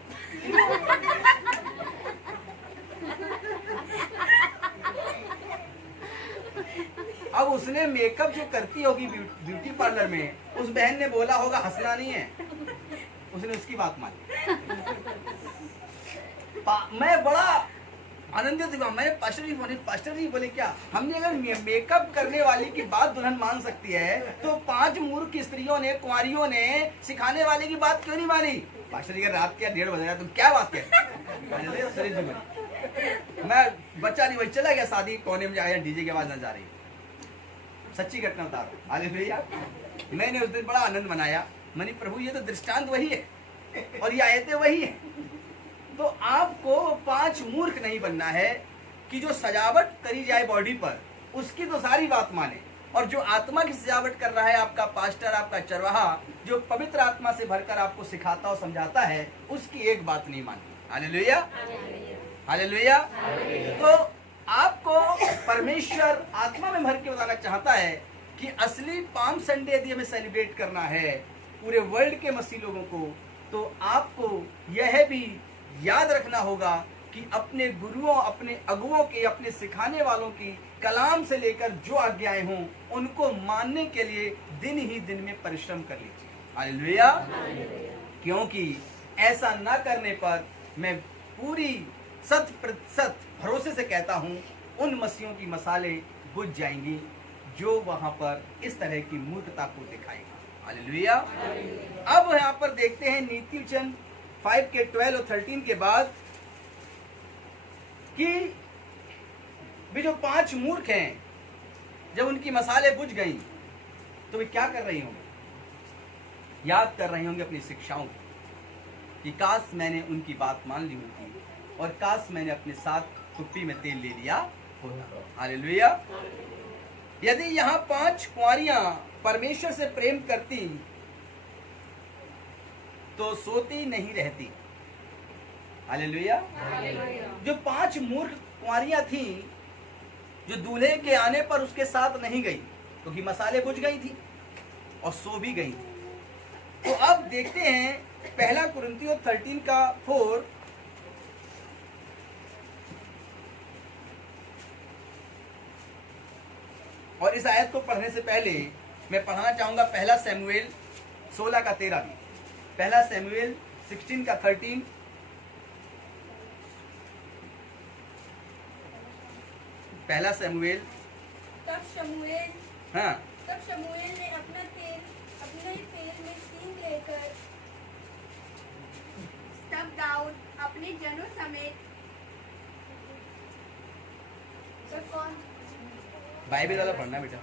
अब उसने मेकअप जो करती होगी ब्यूटी पार्लर में, उस बहन ने बोला होगा हंसना नहीं है, उसने उसकी बात मानी। मैं बड़ा आनंदित हुआ। मैं पास्टर जी बोले क्या हमने अगर मेकअप करने वाली की बात दुल्हन मान सकती है, तो 5 मूर्ख स्त्रियों ने, कुंवारियों ने सिखाने वाले की बात क्यों नहीं मानी? पास्टर जी का रात क्या 1:30 बजे, तुम क्या बात कह? मैं बच्चा नहीं, वही चला गया शादी कोने में, आया डीजे की आवाज न जा रही। सच्ची घटना बता रहा हूँ। हालेलुया। मैंने उस दिन बड़ा आनंद मनाया। मैंने प्रभु ये तो दृष्टांत वही है और ये आयतें वही है। तो आपको 5 मूर्ख नहीं बनना है कि जो सजावट करी जाए बॉडी पर उसकी तो सारी बात माने, और जो आत्मा की सजावट कर रहा है आपका पास्टर, आपका चरवाहा, जो पवित्र आत्मा से भरकर आपको सिखाता और समझाता है, उसकी एक बात नहीं मानती। हालेलुया। हालेलुया। तो आपको परमेश्वर आत्मा में भर के बताना चाहता है कि असली पाम संडे यदि हमें सेलिब्रेट करना है पूरे वर्ल्ड के मसीह लोगों को, तो आपको यह भी याद रखना होगा कि अपने गुरुओं, अपने अगुओं के, अपने सिखाने वालों की कलाम से लेकर जो आज्ञाएं हों उनको मानने के लिए दिन ही दिन में परिश्रम कर लीजिए। हालेलुया। क्योंकि ऐसा ना करने पर मैं पूरी 100% भरोसे से कहता हूं, उन मसीहों की मसाले बुझ जाएंगी जो वहां पर इस तरह की मूर्खता को दिखाएगा। हालेलुया। अब यहाँ पर देखते हैं नीति वचन 5 के 12 और 13 के बाद कि वे जो 5 मूर्ख हैं, जब उनकी मसाले बुझ गई तो वे क्या कर रही होंगे? याद कर रही होंगे अपनी शिक्षाओं को कि काश मैंने उनकी बात मान ली होती और काश मैंने अपने साथ कुप्पी में तेल ले लिया होता। हालेलुया। यदि यहाँ 5 कुंवारियां परमेश्वर से प्रेम करती तो सोती नहीं रहती। हालेलुया। जो 5 मूर्ख कुंवारियां थी, जो दूल्हे के आने पर उसके साथ नहीं गई क्योंकि मसाले बुझ गई थी और सो भी गई थी। तो अब देखते हैं पहला कुरिन्थियों 13 का 4। और इस आयत को पढ़ने से पहले मैं पढ़ना चाहूंगा पहला सैमुएल 16 का 13 भी। पहला सैमुएल 16 का 13। पहला सैमुएल। तब शमूएल हाँ, ने अपने तेल में सींग लेकर तब दाऊद अपने जनों समेत बाइबल वाला पढ़ना बेटा।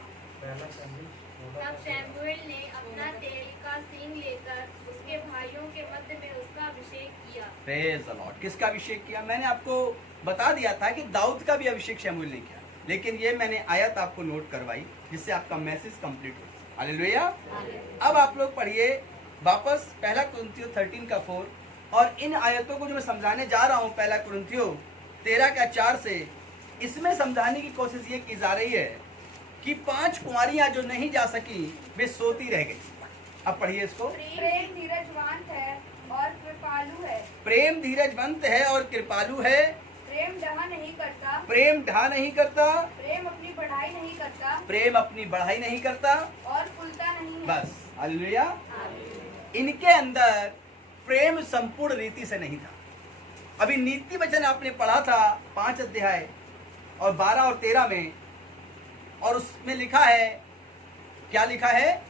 तब शमूएल ने अपना तेल का सींग लेकर उसके भाइयों के मध्य में उसका अभिषेक किया। Praise the Lord. किसका अभिषेक किया? मैंने आपको बता दिया था कि दाऊद का भी अभिषेक शमूएल ने किया, लेकिन ये मैंने आयत आपको नोट करवाई जिससे आपका मैसेज कंप्लीट हो। हालेलुया। अब आप लोग पढ़िए वापस पहला कुरिन्थियों 13 का 4। और इन आयतों को जो मैं समझाने जा रहा हूँ पहला कुरिन्थियों 13 का 4 से, इसमें समझाने की कोशिश ये की जा रही है कि 5 कुंवारियां जो नहीं जा सकी वे सोती रह गई। अब पढ़िए इसको। प्रेम धीरजवंत है और कृपालु है। प्रेम धीरजवंत है और कृपालु है। प्रेम डहा नहीं करता। प्रेम ढा नहीं करता। प्रेम अपनी बढ़ाई नहीं करता प्रेम अपनी बढ़ाई नहीं करता और फूलता नहीं है। बस। हालेलुया। इनके अंदर प्रेम संपूर्ण रीति से नहीं था। अभी नीति वचन आपने पढ़ा था 5 अध्याय और 12 और 13 में, और उसमें लिखा है, क्या लिखा है?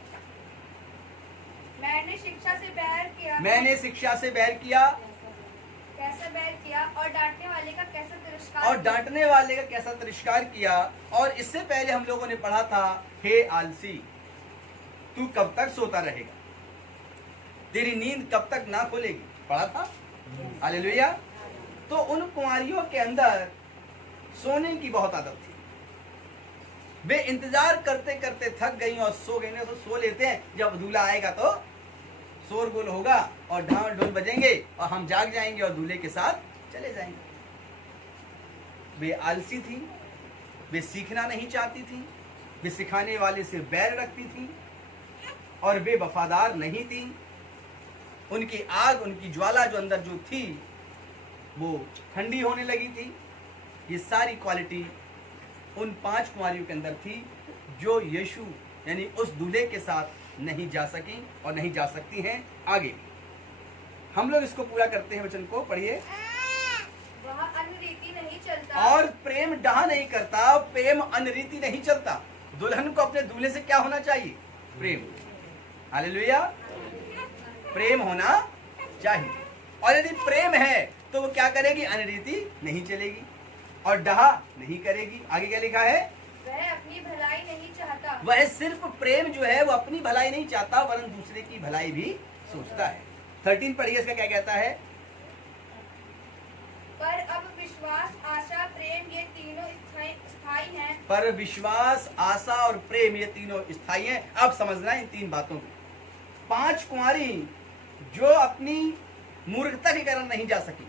मैंने शिक्षा से बैर किया। मैंने शिक्षा से बैर किया। कैसे बैर किया और डांटने वाले का कैसा तिरस्कार और किया। डांटने वाले का कैसा तिरस्कार किया। और इससे पहले हम लोगों ने पढ़ा था, हे आलसी तू कब तक सोता रहेगा, तेरी नींद कब तक ना खुलेगी, पढ़ा था। हालेलुया। तो उन कुंवारियों के अंदर सोने की बहुत आदत थी। वे इंतजार करते करते थक गई और सो गई। तो सो लेते हैं, जब दूल्हा आएगा तो शोरगुल होगा और ढाल ढोल बजेंगे और हम जाग जाएंगे और दूल्हे के साथ चले जाएंगे। वे आलसी थी, वे सीखना नहीं चाहती थी, वे सिखाने वाले से बैर रखती थी और वे वफादार नहीं थी। उनकी आग, उनकी ज्वाला जो अंदर जो थी वो ठंडी होने लगी थी। ये सारी क्वालिटी उन 5 कुंवारियों के अंदर थी जो यीशु यानी उस दूल्हे के साथ नहीं जा सकी और नहीं जा सकती हैं आगे। हम लोग इसको पूरा करते हैं, वचन को पढ़िए। वह अनरीति नहीं चलता और प्रेम डाह नहीं करता, प्रेम अनरीति नहीं चलता। दुल्हन को अपने दूल्हे से क्या होना चाहिए? प्रेम। हालेलुया। प्रेम होना चाहिए। और यदि प्रेम है तो वो क्या करेगी? अनरीति नहीं चलेगी और डाह नहीं करेगी। आगे क्या लिखा है? वह अपनी भलाई नहीं चाहता। वह सिर्फ प्रेम जो है वो अपनी भलाई नहीं चाहता वरन दूसरे की भलाई भी सोचता है। 13 पढ़िए, इसका क्या कहता है? पर अब विश्वास, आशा, प्रेम ये तीनों स्थायी हैं। पर विश्वास, आशा और प्रेम ये तीनों स्थायी हैं। अब समझना इन 3 बातों को। 5 कुंवारी जो अपनी मूर्खता के कारण नहीं जा सकी,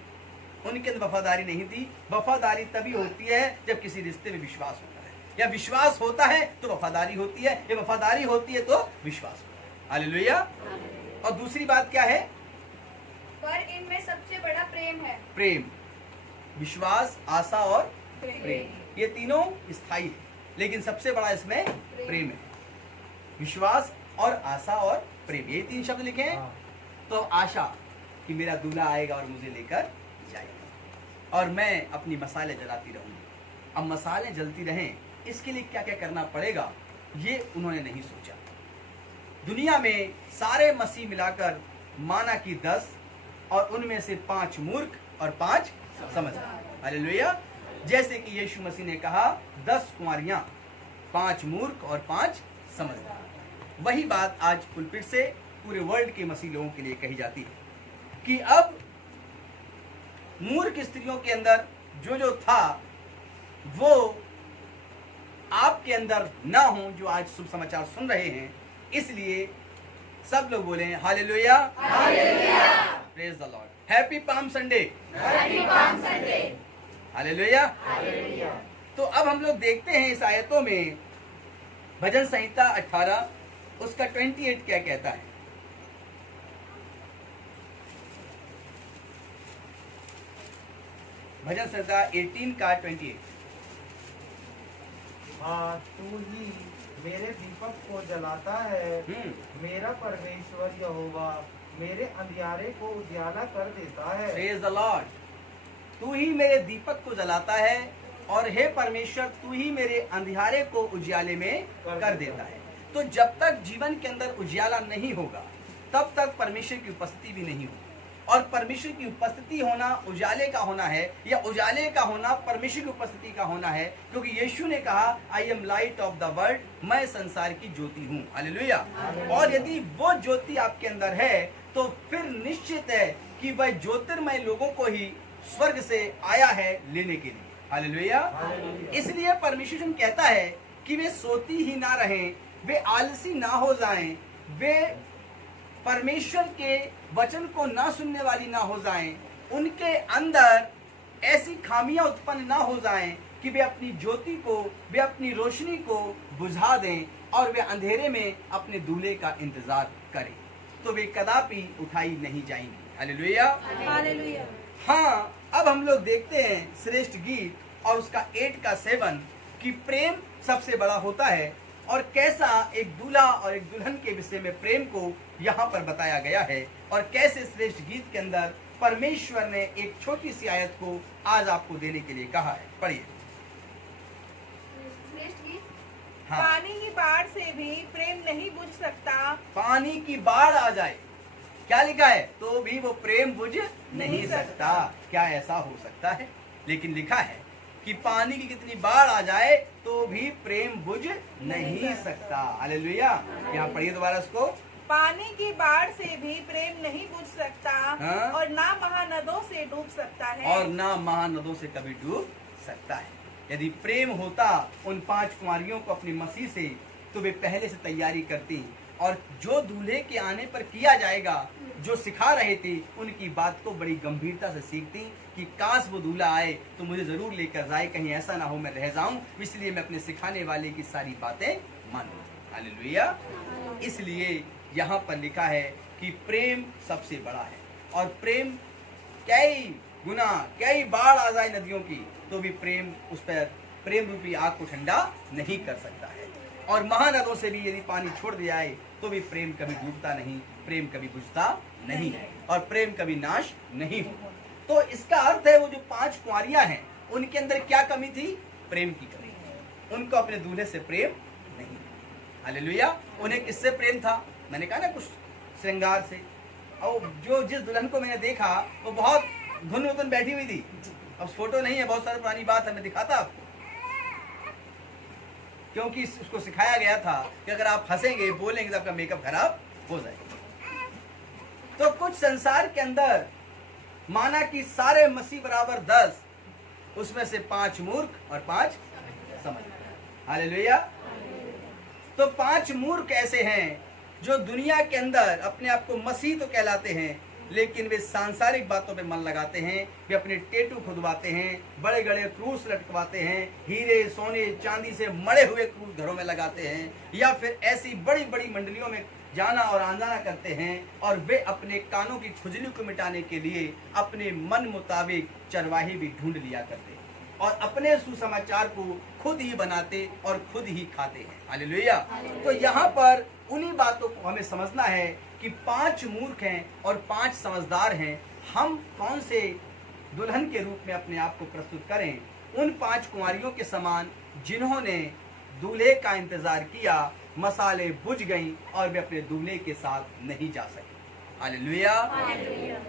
उनके अंदर वफादारी नहीं थी। वफादारी तभी होती है जब किसी रिश्ते में विश्वास होता है, या विश्वास होता है तो वफादारी होती है, या वफादारी होती है तो विश्वास होता है। हालेलुया। और दूसरी बात क्या है? पर इनमें सबसे बड़ा प्रेम है। प्रेम, विश्वास, आशा और प्रेम, ये तीनों स्थायी है, लेकिन सबसे बड़ा इसमें प्रेम है। विश्वास और आशा और प्रेम, ये 3 शब्द लिखे हैं। तो आशा कि मेरा दूल्हा आएगा और मुझे लेकर जाएगा और मैं अपनी मसाले जलाती रहूंगी। अब मसाले जलती रहें, इसके लिए क्या क्या करना पड़ेगा ये उन्होंने नहीं सोचा। दुनिया में सारे मसीह मिलाकर माना कि 10 और उनमें से 5 मूर्ख और 5 समझदार। हालेलुया। जैसे कि यीशु मसीह ने कहा 10 कुंवारियां, 5 मूर्ख और 5 समझदार। वही बात आज पुलपिट से पूरे वर्ल्ड के मसीह लोगों के लिए कही जाती है कि अब मूर्ख स्त्रियों के अंदर जो जो था वो आपके अंदर ना हो, जो आज शुभ समाचार सुन रहे हैं। इसलिए सब लोग बोलें hallelujah, hallelujah, praise the Lord. Happy palm Sunday. Hallelujah. तो अब हम लोग देखते हैं इस आयतों में भजन संहिता 18 उसका 28 क्या कहता है। भजन संहिता 18 का 28। हाँ, तू ही मेरे दीपक को जलाता है। मेरा परमेश्वर यहोवा मेरे अंधियारे को उजियाला कर देता है। Praise the Lord. तू ही मेरे दीपक को जलाता है और हे परमेश्वर तू ही मेरे अंधियारे को उजियाले में कर देता है। तो जब तक जीवन के अंदर उजियाला नहीं होगा तब तक परमेश्वर की उपस्थिति भी नहीं होगी। और परमेश्वर की उपस्थिति होना उजाले का होना है, या उजाले का होना परमेश्वर की उपस्थिति का होना है, क्योंकि यीशु ने कहा I am light of the world, मैं संसार की ज्योति हूँ। हालेलुया। और यदि वो ज्योति आपके अंदर है तो फिर निश्चित है कि वह ज्योतिर्मय लोगों को ही स्वर्ग से आया है लेने के लिए। हालेलुया। इसलिए परमेश्वर कहता है कि वे सोती ही ना रहें, वे आलसी ना हो जाएं, वे परमेश्वर के वचन को ना सुनने वाली ना हो जाएं, उनके अंदर ऐसी खामियां उत्पन्न ना हो जाएं कि वे अपनी ज्योति को, वे अपनी रोशनी को बुझा दें और वे अंधेरे में अपने दूल्हे का इंतजार करें, तो वे कदापि उठाई नहीं जाएंगी। हालेलुया। हालेलुया। हाँ, अब हम लोग देखते हैं श्रेष्ठ गीत और उसका 8 का 7 कि प्रेम सबसे बड़ा होता है और कैसा एक दूल्हा और एक दुल्हन के विषय में प्रेम को यहाँ पर बताया गया है, और कैसे श्रेष्ठ गीत के अंदर परमेश्वर ने एक छोटी सी आयत को आज आपको देने के लिए कहा है। पढ़िए। श्रेष्ठ गीत। हाँ, पानी की बाढ़ से भी प्रेम नहीं बुझ सकता। पानी की बाढ़ आ जाए, क्या लिखा है, तो भी वो प्रेम बुझ नहीं सकता। क्या ऐसा हो सकता है? लेकिन लिखा है कि पानी की कितनी बाढ़ आ जाए तो भी प्रेम बुझ नहीं सकता। हालेलुया। यहाँ पढ़िए दोबारा इसको। पानी की बाढ़ से भी प्रेम नहीं बुझ सकता। हाँ? और ना महानदों से डूब सकता है। और ना महानदों से कभी डूब सकता है। यदि प्रेम होता उन 5 कुमारियों को अपनी मसीह से, तो वे पहले से तैयारी करती और जो दूल्हे के आने पर किया जाएगा, जो सिखा रहे थे, उनकी बात को बड़ी गंभीरता से सीखती कि काश वो दूल्हा आए तो मुझे जरूर लेकर जाए, कहीं ऐसा ना हो मैं रह जाऊं, इसलिए मैं अपने सिखाने वाले की सारी बातें मानूं। हालेलुया। इसलिए यहाँ पर लिखा है कि प्रेम सबसे बड़ा है, और प्रेम कई गुना, कई बाढ़ आ जाए नदियों की, तो भी प्रेम उस पर प्रेम रूपी आग को ठंडा नहीं कर सकता है। और महानदों से भी यदि पानी छोड़ दिया जाए तो भी प्रेम कभी डूबता नहीं, प्रेम कभी बुझता नहीं, और प्रेम कभी नाश नहीं होता। तो इसका अर्थ है वो जो 5 कुंवारियां हैं उनके अंदर क्या कमी थी? प्रेम की कमी। उनको अपने दूल्हे से प्रेम नहीं। हालेलुया। उन्हें किससे प्रेम था? मैंने कहा ना, कुछ श्रृंगार से। और जो जिस दुल्हन को मैंने देखा वो बहुत धुन वुन बैठी हुई थी। अब फोटो नहीं है, बहुत सारी पुरानी बात है, मैं दिखाता आपको, क्योंकि उसको सिखाया गया था कि अगर आप हंसेंगे बोलेंगे तो आपका मेकअप खराब हो जाएगा। तो कुछ संसार के अंदर माना कि सारे मसीह बराबर 10, उसमें से 5 मूर्ख और 5 समझदार। हालेलुया। तो 5 मूर्ख ऐसे हैं जो दुनिया के अंदर अपने आप को मसीह तो कहलाते हैं, लेकिन वे सांसारिक बातों पे मन लगाते हैं। वे अपने टेटू खुदवाते हैं, बड़े बड़े क्रूस लटकवाते हैं, हीरे सोने चांदी से मड़े हुए क्रूस घरों में लगाते हैं, या फिर ऐसी बड़ी बड़ी मंडलियों में जाना और आना करते हैं। और वे अपने कानों की खुजली को मिटाने के लिए अपने मन मुताबिक चरवाहे भी ढूंढ लिया करते हैं, और अपने सुसमाचार को खुद ही बनाते और खुद ही खाते हैं। हालेलुया। तो यहाँ पर उन्हीं बातों को हमें समझना है कि 5 मूर्ख हैं और 5 समझदार हैं। हम कौन से दुल्हन के रूप में अपने आप को प्रस्तुत करें? उन 5 कुंवारियों के समान जिन्होंने दूल्हे का इंतजार किया, मसाले बुझ गईं और वे अपने दूल्हे के साथ नहीं जा सके। हालेलुया।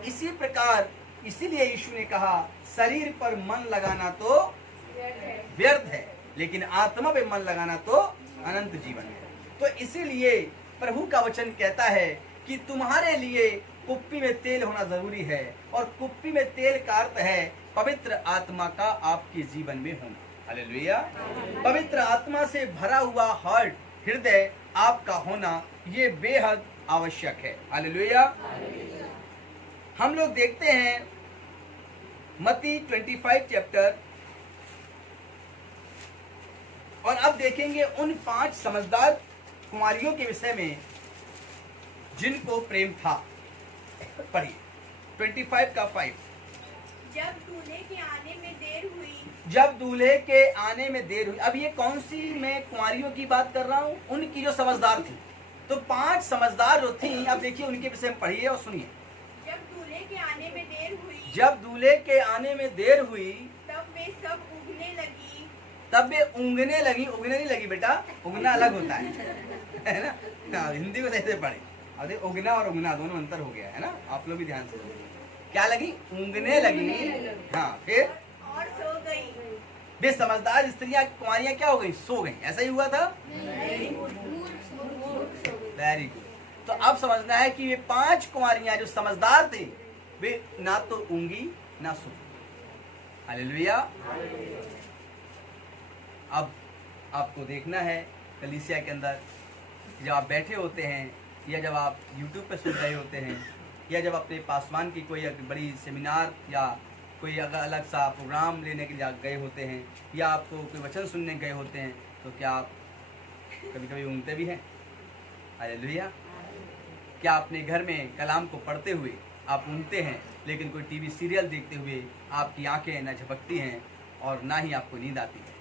इसी प्रकार, इसीलिए यीशु ने कहा शरीर पर मन लगाना तो व्यर्थ है, लेकिन आत्मा पे मन लगाना तो अनंत जीवन है। तो इसीलिए प्रभु का वचन कहता है कि तुम्हारे लिए कुप्पी में तेल होना जरूरी है, और कुप्पी में तेल का अर्थ है पवित्र आत्मा का आपके जीवन में होना। हालेलुया। पवित्र आत्मा से भरा हुआ हार्ट, हृदय आपका होना, ये बेहद आवश्यक है। हालेलुया। हम लोग देखते हैं मत्ती 25 चैप्टर, और अब देखेंगे उन 5 समझदार कुमारियों के विषय में जिनको प्रेम था। पढ़िए 25 का 5। जब दूल्हे के आने में देर हुई, जब दूल्हे के आने में देर हुई। अब ये कौन सी मैं कुमारियों की बात कर रहा हूँ? उनकी जो समझदार थी। तो 5 समझदार जो थी, अब देखिए उनके विषय में पढ़िए और सुनिए। जब दूल्हे के आने में देर हुई, जब दूल्हे के आने में देर हुई, तब वे सब उगने लगी। तब वे ऊँगने लगी। उगने नहीं लगी बेटा, उगना अलग होता है ना। हाँ, हिंदी को सही से पढ़े। अरे उगना और उगना दोनों अंतर हो गया है ना, आप लोग भी ध्यान से सुनिए। क्या लगी? ऊँगने लगी। हाँ, फिर और सो गई। वे समझदार स्त्रियां कुमारियां क्या हो गई? सो गई। ऐसा ही हुआ था? Very good. तो अब समझना है कि वे 5 कुमारियां जो समझदार थे, वे ना तो ऊँगी ना सो। हालेलुया। अब आपको देखना है कलीसिया के अंदर जब आप बैठे होते हैं, या जब आप YouTube पे सुन रहे होते हैं, या जब अपने पासवान की कोई बड़ी सेमिनार या कोई अगर अलग सा प्रोग्राम लेने के लिए गए होते हैं, या आपको कोई वचन सुनने गए होते हैं, तो क्या आप कभी कभी ऊँगते भी हैं? हालेलुया। क्या अपने घर में कलाम को पढ़ते हुए आप ऊँगते हैं, लेकिन कोई टीवी सीरियल देखते हुए आपकी आंखें न झपकती हैं और ना ही आपको नींद आती है,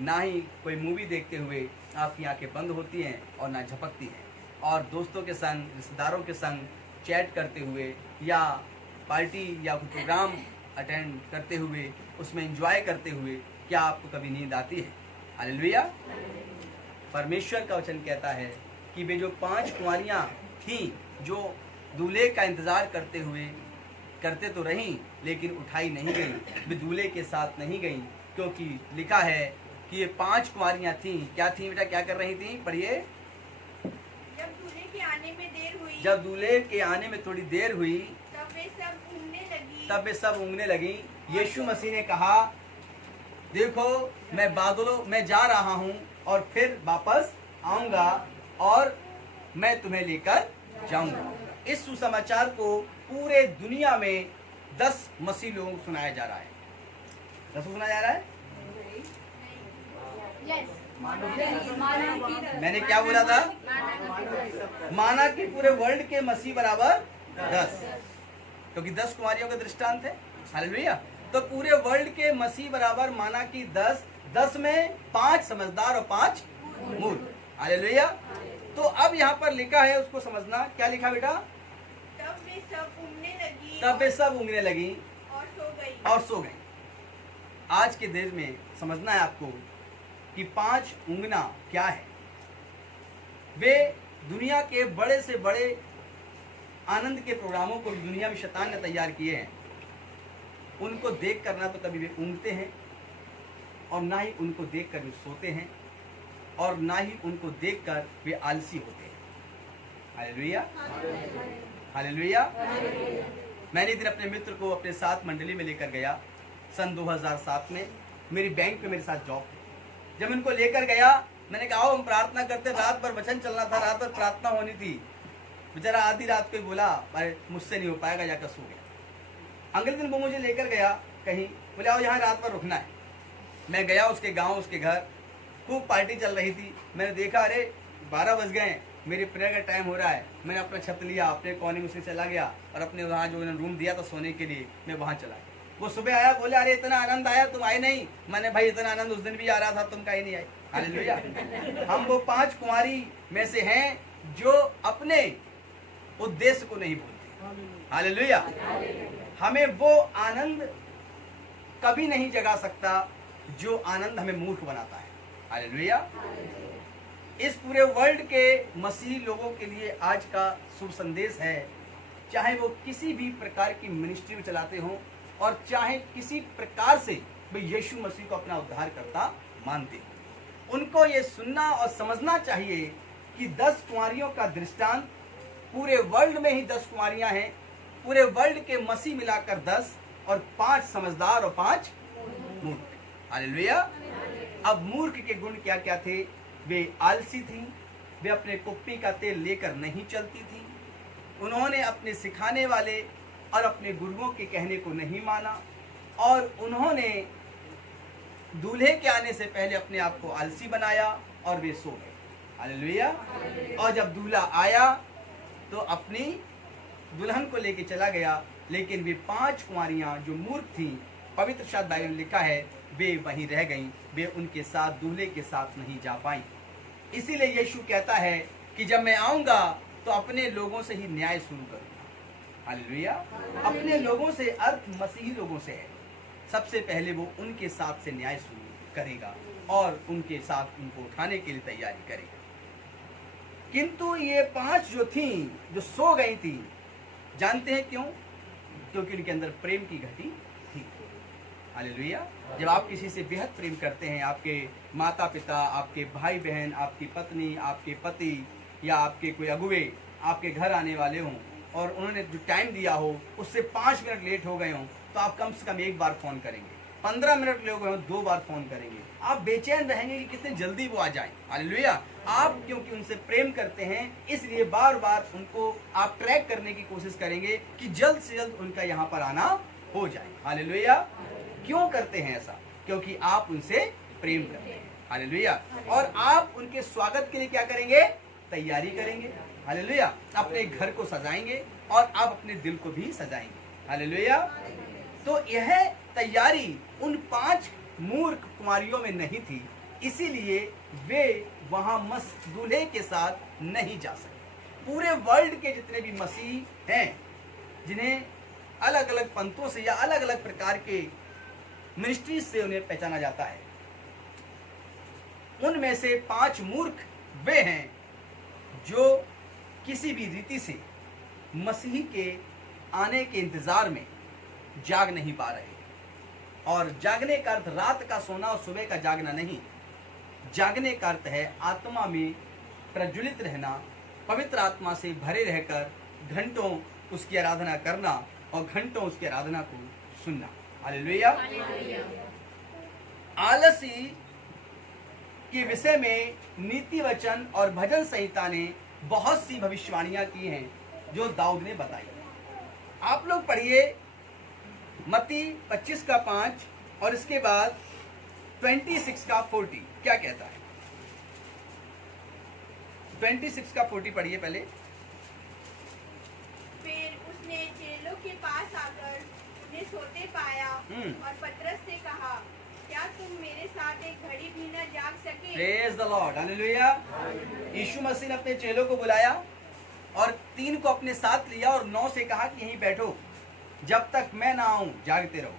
ना ही कोई मूवी देखते हुए आपकी आंखें बंद होती हैं और ना झपकती हैं, और दोस्तों के संग, रिश्तेदारों के संग चैट करते हुए या पार्टी या कोई प्रोग्राम अटेंड करते हुए उसमें एंजॉय करते हुए क्या आपको कभी नींद आती है? हालेलुया। परमेश्वर का वचन कहता है कि वे जो 5 कुंवारियां थीं जो दूल्हे का इंतजार करते तो रहीं, लेकिन उठाई नहीं गई, वे दूल्हे के साथ नहीं गईं, क्योंकि लिखा है कि ये 5 कुंवारियां थीं। क्या थीं बेटा? क्या कर रही थीं? पढ़िए। जब दूल्हे के आने में देर हुई, जब दूल्हे के आने में थोड़ी देर हुई, तब वे सब उगने लगी। तब वे सब ऊँगने लगी। यीशु मसीह ने कहा, देखो मैं बादलों में जा रहा हूँ और फिर वापस आऊँगा और मैं तुम्हें लेकर जाऊँगा। इस सुसमाचार को पूरे दुनिया में 10 मसीह लोगों को सुनाया जा रहा है। 10 को सुनाया जा रहा है? मैंने क्या बोला था? माना कि पूरे वर्ल्ड के मसीह बराबर 10, क्योंकि 10 कुमारियों का दृष्टांत है। हालेलुया। तो पूरे वर्ल्ड के मसीह बराबर माना कि 10 में 5 समझदार और 5 मूर्ख। हालेलुया। तो अब यहाँ पर लिखा है, उसको समझना। क्या लिखा बेटा? तब वे सब उगने लगी। तब वे सब ऊँगने लगी और सो गई। आज के देश में समझना है आपको कि 5 ऊँगना क्या है। वे दुनिया के बड़े से बड़े आनंद के प्रोग्रामों को दुनिया में शैतान ने तैयार किए हैं, उनको देख कर ना तो कभी वे ऊँगते हैं, और ना ही उनको देख कर वे सोते हैं, और ना ही उनको देखकर वे आलसी होते हैं। हालेलुया। हालेलुया। मैंने एक दिन अपने मित्र को अपने साथ मंडली में लेकर गया सन 2007 में। मेरी बैंक पे मेरे साथ जॉब थी। जब उनको लेकर गया, मैंने कहा हम प्रार्थना करते, रात भर वचन चलना था, रात भर प्रार्थना होनी थी। बेचारा आधी रात को ही बोला, अरे मुझसे नहीं हो पाएगा, जाकर सो गया। अगले दिन वो मुझे लेकर गया कहीं, बोले आओ यहाँ रात भर रुकना है। मैं गया उसके गाँव, उसके घर, खूब पार्टी चल रही थी। मैंने देखा अरे 12 बज गए, मेरे प्रेयर का टाइम हो रहा है। मैंने अपना छत लिया, अपने कोने में से चला गया और अपने वहाँ जो उन्होंने रूम दिया था सोने के लिए, मैं वहाँ चला गया। वो सुबह आया, बोले अरे इतना आनंद आया, तुम आए नहीं। मैंने भाई इतना आनंद उस दिन भी आ रहा था, तुम कहीं नहीं आए। हालेलुया। हम वो 5 कुंवारी में से हैं जो अपने उद्देश्य को नहीं भूलते। हालेलुया। हमें वो आनंद कभी नहीं जगा सकता जो आनंद हमें मूर्ख बनाता है। हालेलुया। इस पूरे वर्ल्ड के मसीही लोगों के लिए आज का शुभ संदेश है, चाहे वो किसी भी प्रकार की मिनिस्ट्री चलाते हों और चाहे किसी प्रकार से वे यीशु मसीह को अपना उद्धारकर्ता मानते हैं, उनको ये सुनना और समझना चाहिए कि 10 कुंवारियों का दृष्टांत, पूरे वर्ल्ड में ही 10 कुंवारियां हैं, पूरे वर्ल्ड के मसीह मिलाकर 10, और 5 समझदार और 5 मूर्ख। हालेलुया। अब मूर्ख के गुण क्या क्या थे? वे आलसी थी, वे अपने कुप्पी का तेल लेकर नहीं चलती थी, उन्होंने अपने सिखाने वाले और अपने गुरुओं के कहने को नहीं माना और उन्होंने दूल्हे के आने से पहले अपने आप को आलसी बनाया और वे सो गए। हालेलुया। और जब दूल्हा आया तो अपनी दुल्हन को लेके चला गया, लेकिन वे 5 कुंवारियां जो मूर्ख थीं, पवित्र शास्त्र बाइबल में लिखा है, वे वहीं रह गईं, वे उनके साथ दूल्हे के साथ नहीं जा पाई। इसीलिए यीशु कहता है कि जब मैं आऊंगा तो अपने लोगों से ही न्याय शुरू करूंगा। हालेलुया। अपने लोगों से अर्थ मसीही लोगों से है। सबसे पहले वो उनके साथ से न्याय शुरू करेगा और उनके साथ उनको उठाने के लिए तैयारी करेगा। किंतु ये 5 जो थी, जो सो गई थी, जानते हैं क्यों? क्योंकि उनके अंदर प्रेम की घटी थी। हालेलुया। जब आप किसी से बेहद प्रेम करते हैं, आपके माता पिता, आपके भाई बहन, आपकी पत्नी, आपके पति या आपके कोई अगुवे आपके घर आने वाले हों और उन्होंने जो टाइम दिया हो उससे 5 मिनट लेट हो गए हों, तो आप कम से कम 1 बार फ़ोन करेंगे। 15 मिनट ले गए हों, 2 बार फ़ोन करेंगे। आप बेचैन रहेंगे कि कितने जल्दी वो आ जाएं। हालेलुया। आप क्योंकि उनसे प्रेम करते हैं, इसलिए बार बार उनको आप ट्रैक करने की कोशिश करेंगे कि जल्द से जल्द उनका यहाँ पर आना हो जाए। हालेलुया। क्यों करते हैं ऐसा? क्योंकि आप उनसे प्रेम करते हैं। हालेलुया। और आप उनके स्वागत के लिए क्या करेंगे? तैयारी करेंगे। हालेलुया। अपने घर को सजाएंगे और आप अपने दिल को भी सजाएंगे। हालेलुया। तो यह तैयारी उन 5 मूर्ख कुमारियों में नहीं थी, इसीलिए वे वहां दूल्हे के साथ नहीं जा सके। पूरे वर्ल्ड के जितने भी मसीह हैं, जिन्हें अलग अलग पंथों से या अलग अलग प्रकार के मिनिस्ट्री से उन्हें पहचाना जाता है, उनमें से 5 मूर्ख वे हैं जो किसी भी रीति से मसीह के आने के इंतजार में जाग नहीं पा रहे। और जागने का अर्थ रात का सोना और सुबह का जागना नहीं। जागने का अर्थ है आत्मा में प्रज्वलित रहना, पवित्र आत्मा से भरे रहकर घंटों उसकी आराधना करना और घंटों उसकी आराधना को सुनना। हालेलुया। आलसी के विषय में नीति वचन और भजन संहिता ने बहुत सी भविष्यवाणियां की हैं जो दाऊद ने बताई। आप लोग पढ़िए मत्ती 25 का 5 और इसके बाद 26 का 40 क्या कहता है। 26 का 40 पढ़िए पहले। फिर उसने चेलों के पास आकर उन्हें सोते पाया और पतरस से कहा, क्या तुम मेरे साथ एक घड़ी भी न जाग सके? Praise the Lord. हालेलुया। यीशु मसीह ने अपने चेलों को बुलाया और 3 को अपने साथ लिया और 9 से कहा कि यहीं बैठो, जब तक मैं ना आऊं जागते रहो।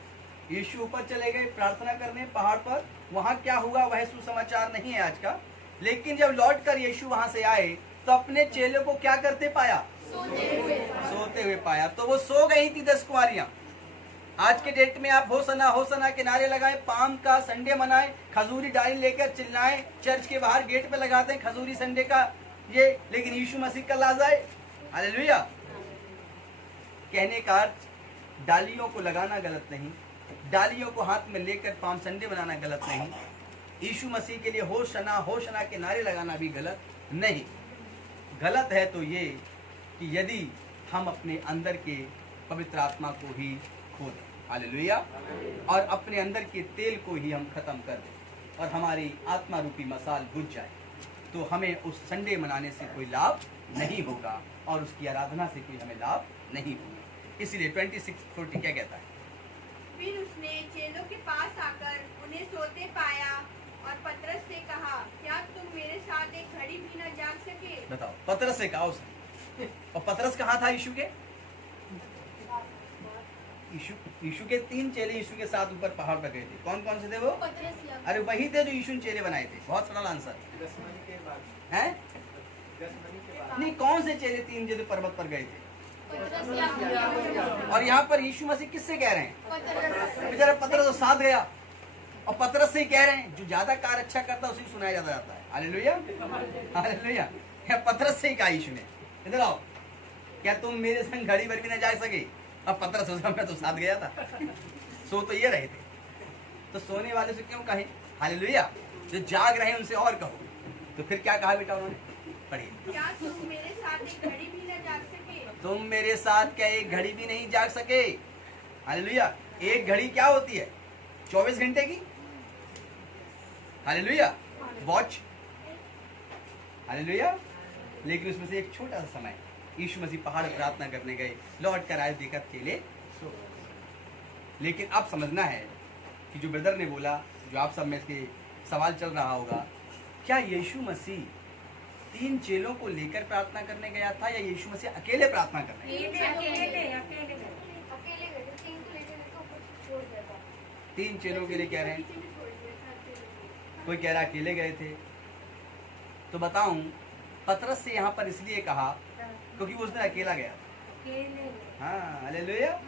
यीशु ऊपर चले गए प्रार्थना करने पहाड़ पर। वहां क्या हुआ वह सुसमाचार नहीं है आज का, लेकिन जब लौट कर यीशु वहां से आए तो अपने चेलों को क्या करते पाया? सोते हुए पाया। तो वो सो गई थी 10 कुंवारियां। आज के डेट में आप होसना होसना के नारे लगाएं, पाम का संडे मनाएं, खजूरी डाली लेकर चिल्लाएं, चर्च के बाहर गेट पे लगाते हैं खजूरी संडे का ये, लेकिन यीशु मसीह कल आ जाए। हालेलुया। कहने का अर्थ डालियों को लगाना गलत नहीं, डालियों को हाथ में लेकर पाम संडे बनाना गलत नहीं, यीशु मसीह के लिए होशना के नारे लगाना भी गलत नहीं। गलत है तो ये कि यदि हम अपने अंदर के पवित्र आत्मा को ही खो दें। हालेलुया। और अपने अंदर के तेल को ही हम खत्म कर दें और हमारी आत्मा रूपी मसाल बुझ जाए, तो हमें उस संडे मनाने से कोई लाभ नहीं होगा और उसकी आराधना से कोई हमें लाभ नहीं होगा। इसलिए 26:40 क्या कहता है? फिर उसने चेलों के पास आकर उन्हें सोते पाया और पतरस से कहा, क्या तुम मेरे साथ एक घड़ी भी न जाग सके? बताओ, पतरस से कहा उसने। और पतरस कहाँ था यीशु के? यीशु के 3 चेले यीशु के साथ ऊपर पहाड़ पर गए थे। कौन कौन से थे वो? अरे वही थे जो यीशु ने चेले बनाए थे। बहुत सरल आंसर है। नहीं, कौन से चेले 3 जो पर्वत पर गए थे? और यहाँ पर यीशु मसीह किससे कह रहे हैं? बेचारा पतरस तो साथ गया और पतरस से ही कह रहे हैं। जो ज्यादा कार्य अच्छा करता है उसी को सुनाया जाता है। हालेलुया। हालेलुया। पतरस से ही कहा यीशु ने, इधर आओ, क्या तुम मेरे संग घड़ी भर भी न जाग सके? अब पतरस सोचा मैं तो साथ गया था। सो तो ये रहे थे, तो सोने वाले से क्यों कहे? हालेलुया। जो जाग रहे हैं उनसे और कहो। तो फिर क्या कहा बेटा उन्होंने? पढ़िए। क्या तुम मेरे साथ एक घड़ी भी न जाग सके? तुम मेरे साथ क्या एक घड़ी भी नहीं जाग सके? हालेलुया। एक घड़ी क्या होती है? 24 घंटे की। हालेलुया। वॉच। हालेलुया। लेकिन उसमें से एक छोटा सा समय यीशु मसीह पहाड़ पर प्रार्थना करने गए, लौट कर आए, देखा अकेले सो गए। लेकिन अब समझना है कि जो ब्रदर ने बोला, जो आप सब में के सवाल चल रहा होगा, क्या यीशु मसीह 3 चेलों को लेकर प्रार्थना करने गया था या यीशु मसीह अकेले प्रार्थना करने गया? अकेले गए थे, 3 को लेके गए तो कुछ छोड़ दिया था। 3 चेलों के लिए कह रहे हैं, पीछे भी छोड़ दिया था अकेले। कोई कह रहा अकेले गए थे। तो बताऊं, पतरस से यहाँ पर इसलिए कहा क्योंकि वो उस दिन अकेला गया था। हाँ, हालेलुया।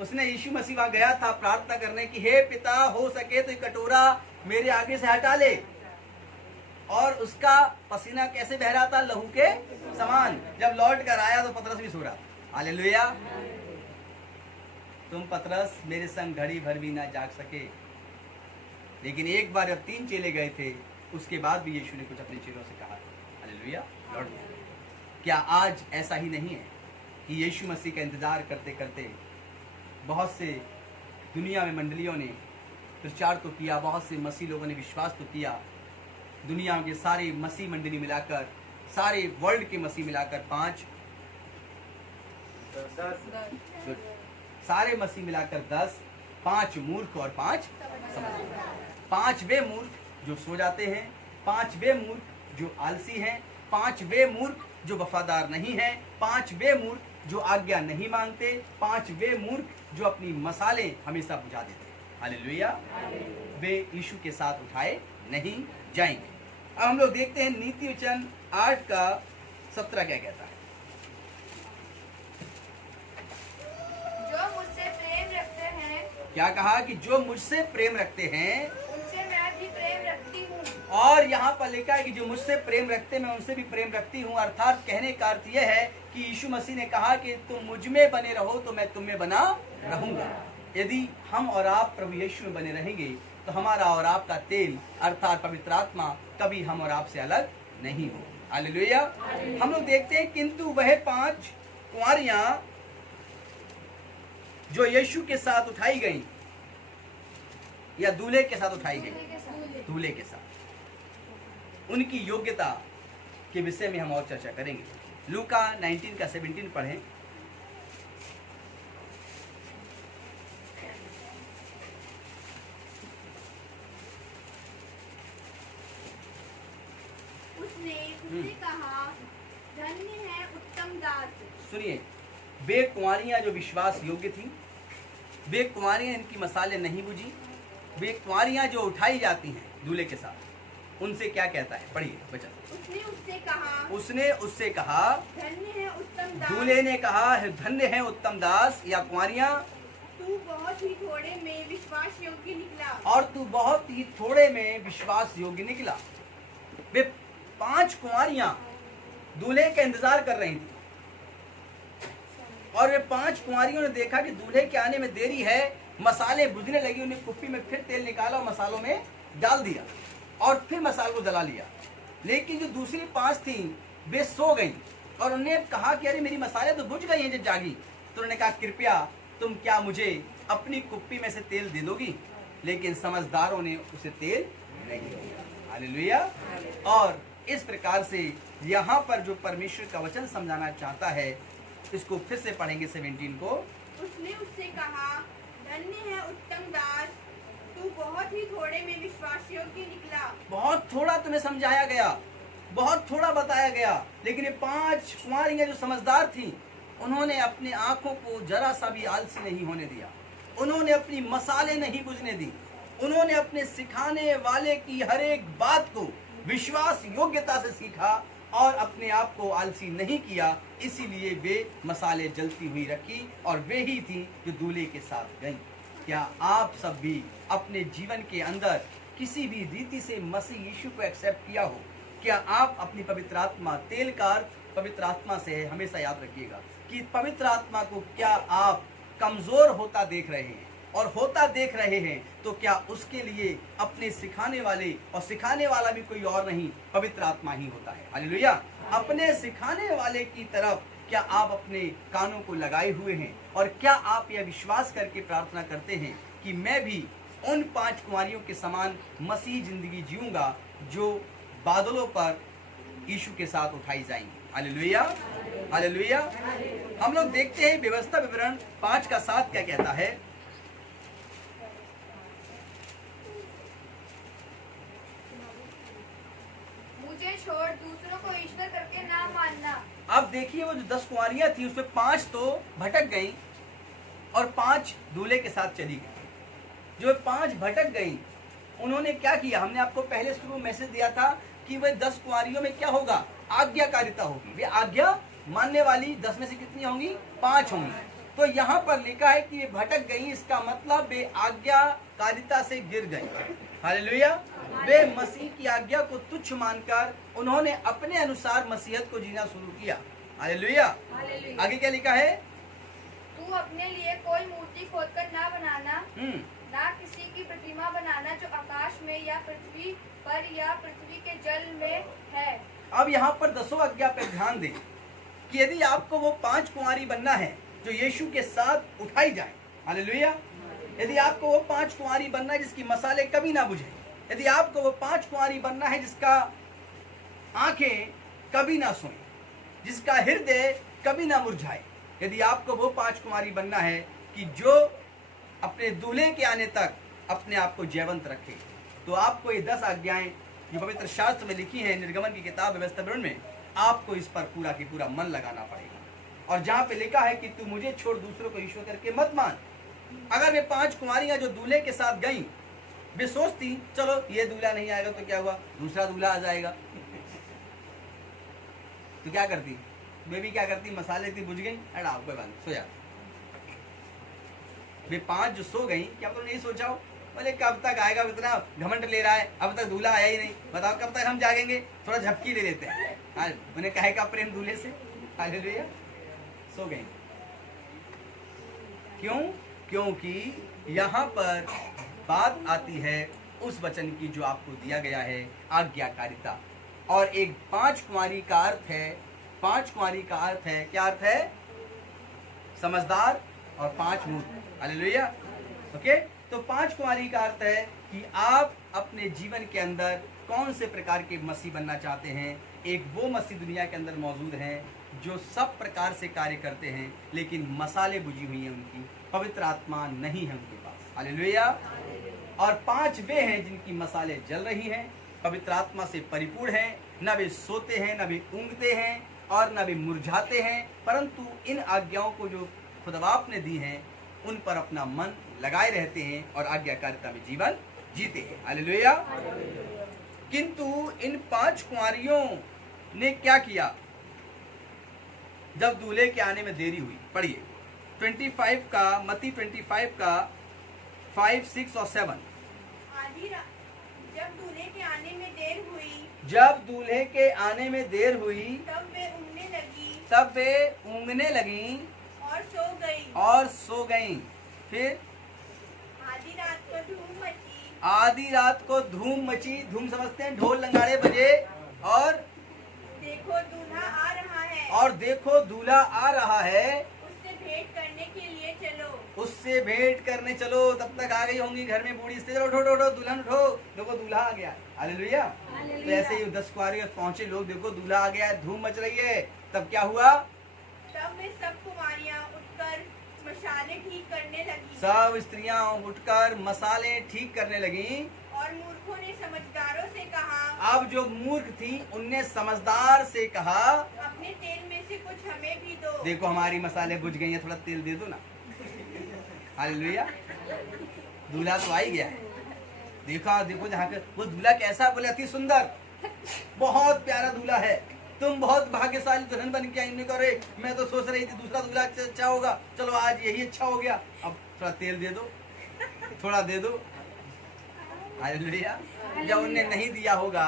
उसने यीशु मसीह वहां गया था प्रार्थना करने की, हे पिता, हो सके तो ये कटोरा मेरे आगे से हटा ले। और उसका पसीना कैसे बह रहा था? लहू के समान। जब लौट कर आया तो पतरस भी सो रहा था। हालेलुया। तुम पतरस मेरे संग घड़ी भर भी ना जाग सके। लेकिन एक बार जब 3 चेले गए थे, उसके बाद भी यीशु ने कुछ अपने चेलों से कहा। हालेलुया। लौट गया। क्या आज ऐसा ही नहीं है कि यीशु मसीह का इंतजार करते करते बहुत से दुनिया में मंडलियों ने प्रचार तो किया, बहुत से मसीह लोगों ने विश्वास तो किया, दुनिया के सारे मसीह मंडली मिलाकर, सारे वर्ल्ड के मसीह मिलाकर 5, सारे मसीह मिलाकर 10, 5 मूर्ख और 5 समझदार। 5 वे मूर्ख जो सो जाते हैं, 5 वे मूर्ख जो आलसी हैं, 5 वे मूर्ख जो वफादार नहीं हैं, 5 वे मूर्ख जो आज्ञा नहीं मानते, 5 वे मूर्ख जो अपनी मसाले हमेशा बुझा देते। हालेलुया। वे यीशु के साथ उठाए नहीं जाएंगे। अब हम लोग देखते हैं नीति वचन 8 का 17 क्या कहता है। जो मुझसे प्रेम रखते हैं, क्या कहा कि जो मुझसे प्रेम रखते हैं, उनसे मैं भी प्रेम रखती हूँ। और यहाँ पर लिखा है कि जो मुझसे प्रेम रखते मैं उनसे भी प्रेम रखती हूँ। अर्थात कहने का अर्थ यह है कि यीशु मसीह ने कहा कि तुम मुझ में बने रहो तो मैं तुम में बना रहूंगा। यदि हम और आप प्रभु यीशु में बने रहेंगे तो हमारा और आपका तेल अर्थात पवित्र आत्मा कभी हम और आपसे अलग नहीं हो। हालेलुया। हम लोग देखते हैं किंतु वह 5 कुंवारियां जो यीशु के साथ उठाई गई या दूल्हे के साथ उठाई गई, दूल्हे के साथ, उनकी योग्यता के विषय में हम और चर्चा करेंगे। लूका 19 का 17 पढ़ें। उसने उससे कहा, धन्य है उत्तम दास। सुनिए, वे कुंवारियां जो विश्वास योग्य थी, वे कुंवारियां इनकी मसाले नहीं बुझी, वे कुंवारियां जो उठाई जाती हैं दूल्हे के साथ, उनसे क्या कहता है? पढ़िए बच्चा। उसने उससे कहा, धन्य है उत्तम दास। दूल्हे ने कहा है, धन्य है उत्तम दास या कुंवारियां, तू बहुत ही थोड़े में विश्वास योग्य निकला। और तू बहुत ही थोड़े में विश्वास योग्य निकला। वे 5 कुंवारियां दूल्हे का इंतजार कर रही थी और वे 5 कुंवारियों ने देखा कि दूल्हे के आने में देरी है, मसाले बुझने लगी। उन्हें कुप्पी में फिर तेल निकाला और मसालों में डाल दिया और फिर मसालों को जला लिया। लेकिन जो दूसरी 5 थी वे सो गई और उन्होंने कहा कि अरे मेरी मसाले तो बुझ गई हैं जब जागी। तो उन्होंने कहा, कृपया तुम क्या मुझे अपनी कुप्पी में से तेल दे दोगी? लेकिन समझदारों ने उसे तेल नहीं दिया। हालेलुया। और इस प्रकार से यहाँ पर जो परमेश्वर का वचन समझाना चाहता है, इसको फिर से पढ़ेंगे 17 को। उसने उससे कहा, धन्य है उत्तम दास, तू बहुत ही थोड़े में विश्वास योग्य निकला। बहुत थोड़ा तुम्हें समझाया गया, बहुत थोड़ा बताया गया, लेकिन ये 5 कुंवारियां जो समझदार थीं, उन्होंने अपनी आंखों को जरा सा भी आलसी नहीं होने दिया। उन्होंने अपनी मसाले नहीं बुझने दी। उन्होंने अपने सिखाने वाले की हर एक बात को विश्वास योग्यता से सीखा और अपने आप को आलसी नहीं किया। इसीलिए वे मसाले जलती हुई रखी और वे ही थी जो दूल्हे के साथ गईं। क्या आप सब भी अपने जीवन के अंदर किसी भी रीति से मसीह यीशु को एक्सेप्ट किया हो? क्या आप अपनी पवित्र आत्मा, तेल का अर्थ पवित्र आत्मा से है, हमेशा याद रखिएगा कि पवित्र आत्मा को क्या आप कमजोर होता देख रहे हैं? और होता देख रहे हैं, तो क्या उसके लिए अपने सिखाने वाले, और सिखाने वाला भी कोई और नहीं पवित्र आत्मा ही होता है। हालेलुया। अपने सिखाने वाले की तरफ क्या आप अपने कानों को लगाए हुए हैं, और क्या आप यह विश्वास करके प्रार्थना करते हैं कि मैं भी उन 5 कुंवारियों के समान मसीह जिंदगी जीऊंगा जो बादलों पर यीशु के साथ उठाई जाएंगी। Hallelujah, hallelujah. हम लोग देखते हैं व्यवस्था विवरण 5:7 क्या कहता है। मुझे छोड़ दूसरों को ईश्वर करके ना मानना। अब देखिए, वो जो 10 कुंवारियां थी उसमें 5 तो भटक गई और 5 दूल्हे के साथ चली गई। जो 5 भटक गई, उन्होंने क्या किया? हमने आपको पहले शुरू मैसेज दिया था कि वह 10 कुंवारियों में क्या होगा? आज्ञाकारिता होगी। वे आज्ञा मानने वाली 10 में से कितनी होंगी? 5 होंगी। तो यहाँ पर लिखा है कि वे भटक गई, इसका मतलब वे आज्ञाकारिता से गिर गई। हालेलुया। वे मसीह की आज्ञा को तुच्छ मानकर उन्होंने अपने अनुसार मसीहत को जीना शुरू किया। हालेलुया। आगे क्या लिखा है? तू अपने लिए कोई मूर्ति खोदकर ना बनाना, ना किसी की प्रतिमा बनाना जो आकाश में या पृथ्वी पर या पृथ्वी के जल में है। अब यहाँ पर 10 आज्ञा पर ध्यान दें कि यदि आपको वो 5 कुंवारी बनना है जो यीशु के साथ उठाई जाए, हालेलुया, यदि आपको वो 5 कुंवारी बनना है जिसकी मसाले कभी ना बुझे, यदि आपको वो 5 कुंवारी बनना है जिसका आंखें कभी ना सोए, जिसका हृदय कभी ना मुरझाए, यदि आपको वो 5 कुंवारी बनना है कि जो अपने दूल्हे के आने तक अपने आप को जयवंत रखे, तो आपको ये 10 आज्ञाएं जो पवित्र शास्त्र में लिखी हैं, निर्गमन की किताब व्यवस्था विवरण में, आपको इस पर पूरा की पूरा मन लगाना पड़ेगा। और जहाँ पे लिखा है कि तू मुझे छोड़ दूसरों को ईश्वर करके मत मान। अगर वे 5 कुंवारियां जो दूल्हे के साथ गईं, वे सोचती चलो ये दूल्हा नहीं आएगा तो क्या हुआ, दूसरा दूल्हा आ जाएगा, तो क्या करती? वे भी क्या करती? मसाले थी बुझ गई, अड़ा कोई बात नहीं, सो जाती। वे 5 जो सो गई, क्या तुमने नहीं सोचा हो? बोले कब तक आएगा, इतना घमंड ले रहा है, अब तक दूल्हा आया ही नहीं, बताओ कब तक हम जागेंगे, थोड़ा झपकी ले लेते हैं। हाँ, उन्हें कहे का प्रेम दूल्हे से। हालेलुया। सो गई। क्यों? क्योंकि यहाँ पर बात आती है उस वचन की जो आपको दिया गया है, आज्ञाकारिता। और एक 5 कुंवारी का अर्थ है, 5 कुंवारी का अर्थ है, क्या अर्थ है? समझदार और 5 मूर्ख। हालेलुया। ओके, तो 5 कुंवारी का अर्थ है कि आप अपने जीवन के अंदर कौन से प्रकार के मसीह बनना चाहते हैं। एक वो मसीह दुनिया के अंदर मौजूद हैं जो सब प्रकार से कार्य करते हैं, लेकिन मसाले बुझी हुई हैं, उनकी पवित्र आत्मा नहीं है उनके पास। हालेलुया। और 5 वे हैं जिनकी मसाले जल रही हैं, पवित्र आत्मा से परिपूर्ण हैं, न वे सोते हैं, न वे ऊँघते हैं और न वे मुरझाते हैं, परंतु इन आज्ञाओं को जो खुदाबाप ने दी हैं उन पर अपना मन लगाए रहते हैं और आज्ञाकारिता में जीवन जीते हैं। हालेलुया। किंतु इन 5 कुंवारियों ने क्या किया जब दूल्हे के आने में देरी हुई? पढ़िए 25 का, मत्ती 25 का 5, 6 और 7। जब दूल्हे के आने में देर हुई, जब दूल्हे के आने में देर हुई, तब वे ऊँघने लगी, तब वे ऊँघने लगी और सो गई। और सो गईं। फिर आधी रात को धूम मची, आधी रात को धूम मची। धूम समझते हैं, ढोल नगाड़े बजे, और देखो दूल्हा आ रहा है, और देखो दूल्हा आ रहा है, उससे भेंट करने के लिए चलो। उससे भेंट करने चलो। तब तक आ गई होंगी घर में बूढ़ी स्त्री, चलो उठो उठो दुल्हन उठो, देखो दूल्हा आ गया। हालेलुया। तो ऐसे ही 10 कुंवारी पहुंचे लोग, देखो दूल्हा आ गया है, धूम मच रही है। तब क्या हुआ? तब वे सब कुमारियां उठकर मशाले ठीक करने लगी, सब स्त्रियां उठकर मसाले ठीक करने लगी। और मूर्खों ने समझदारों से कहा, अब जो मूर्ख थी उनने समझदार से कहा, अपने तेल में से कुछ हमें भी दो। देखो हमारी मसाले बुझ गई हैं, थोड़ा तेल दे दो ना। हालेलुया। दूल्हा तो आ ही गया है। देखा, देखो जहाँ के वो दूल्हा कैसा, बोले अति सुंदर, बहुत प्यारा दूल्हा है, तुम बहुत भाग्यशाली दुल्हन बन के आई। करे मैं तो सोच रही थी दूसरा दूल्हा अच्छा होगा, चलो आज यही अच्छा हो गया, अब थोड़ा तेल दे दो, थोड़ा दे दो। हालेलुया। जब उनने नहीं दिया होगा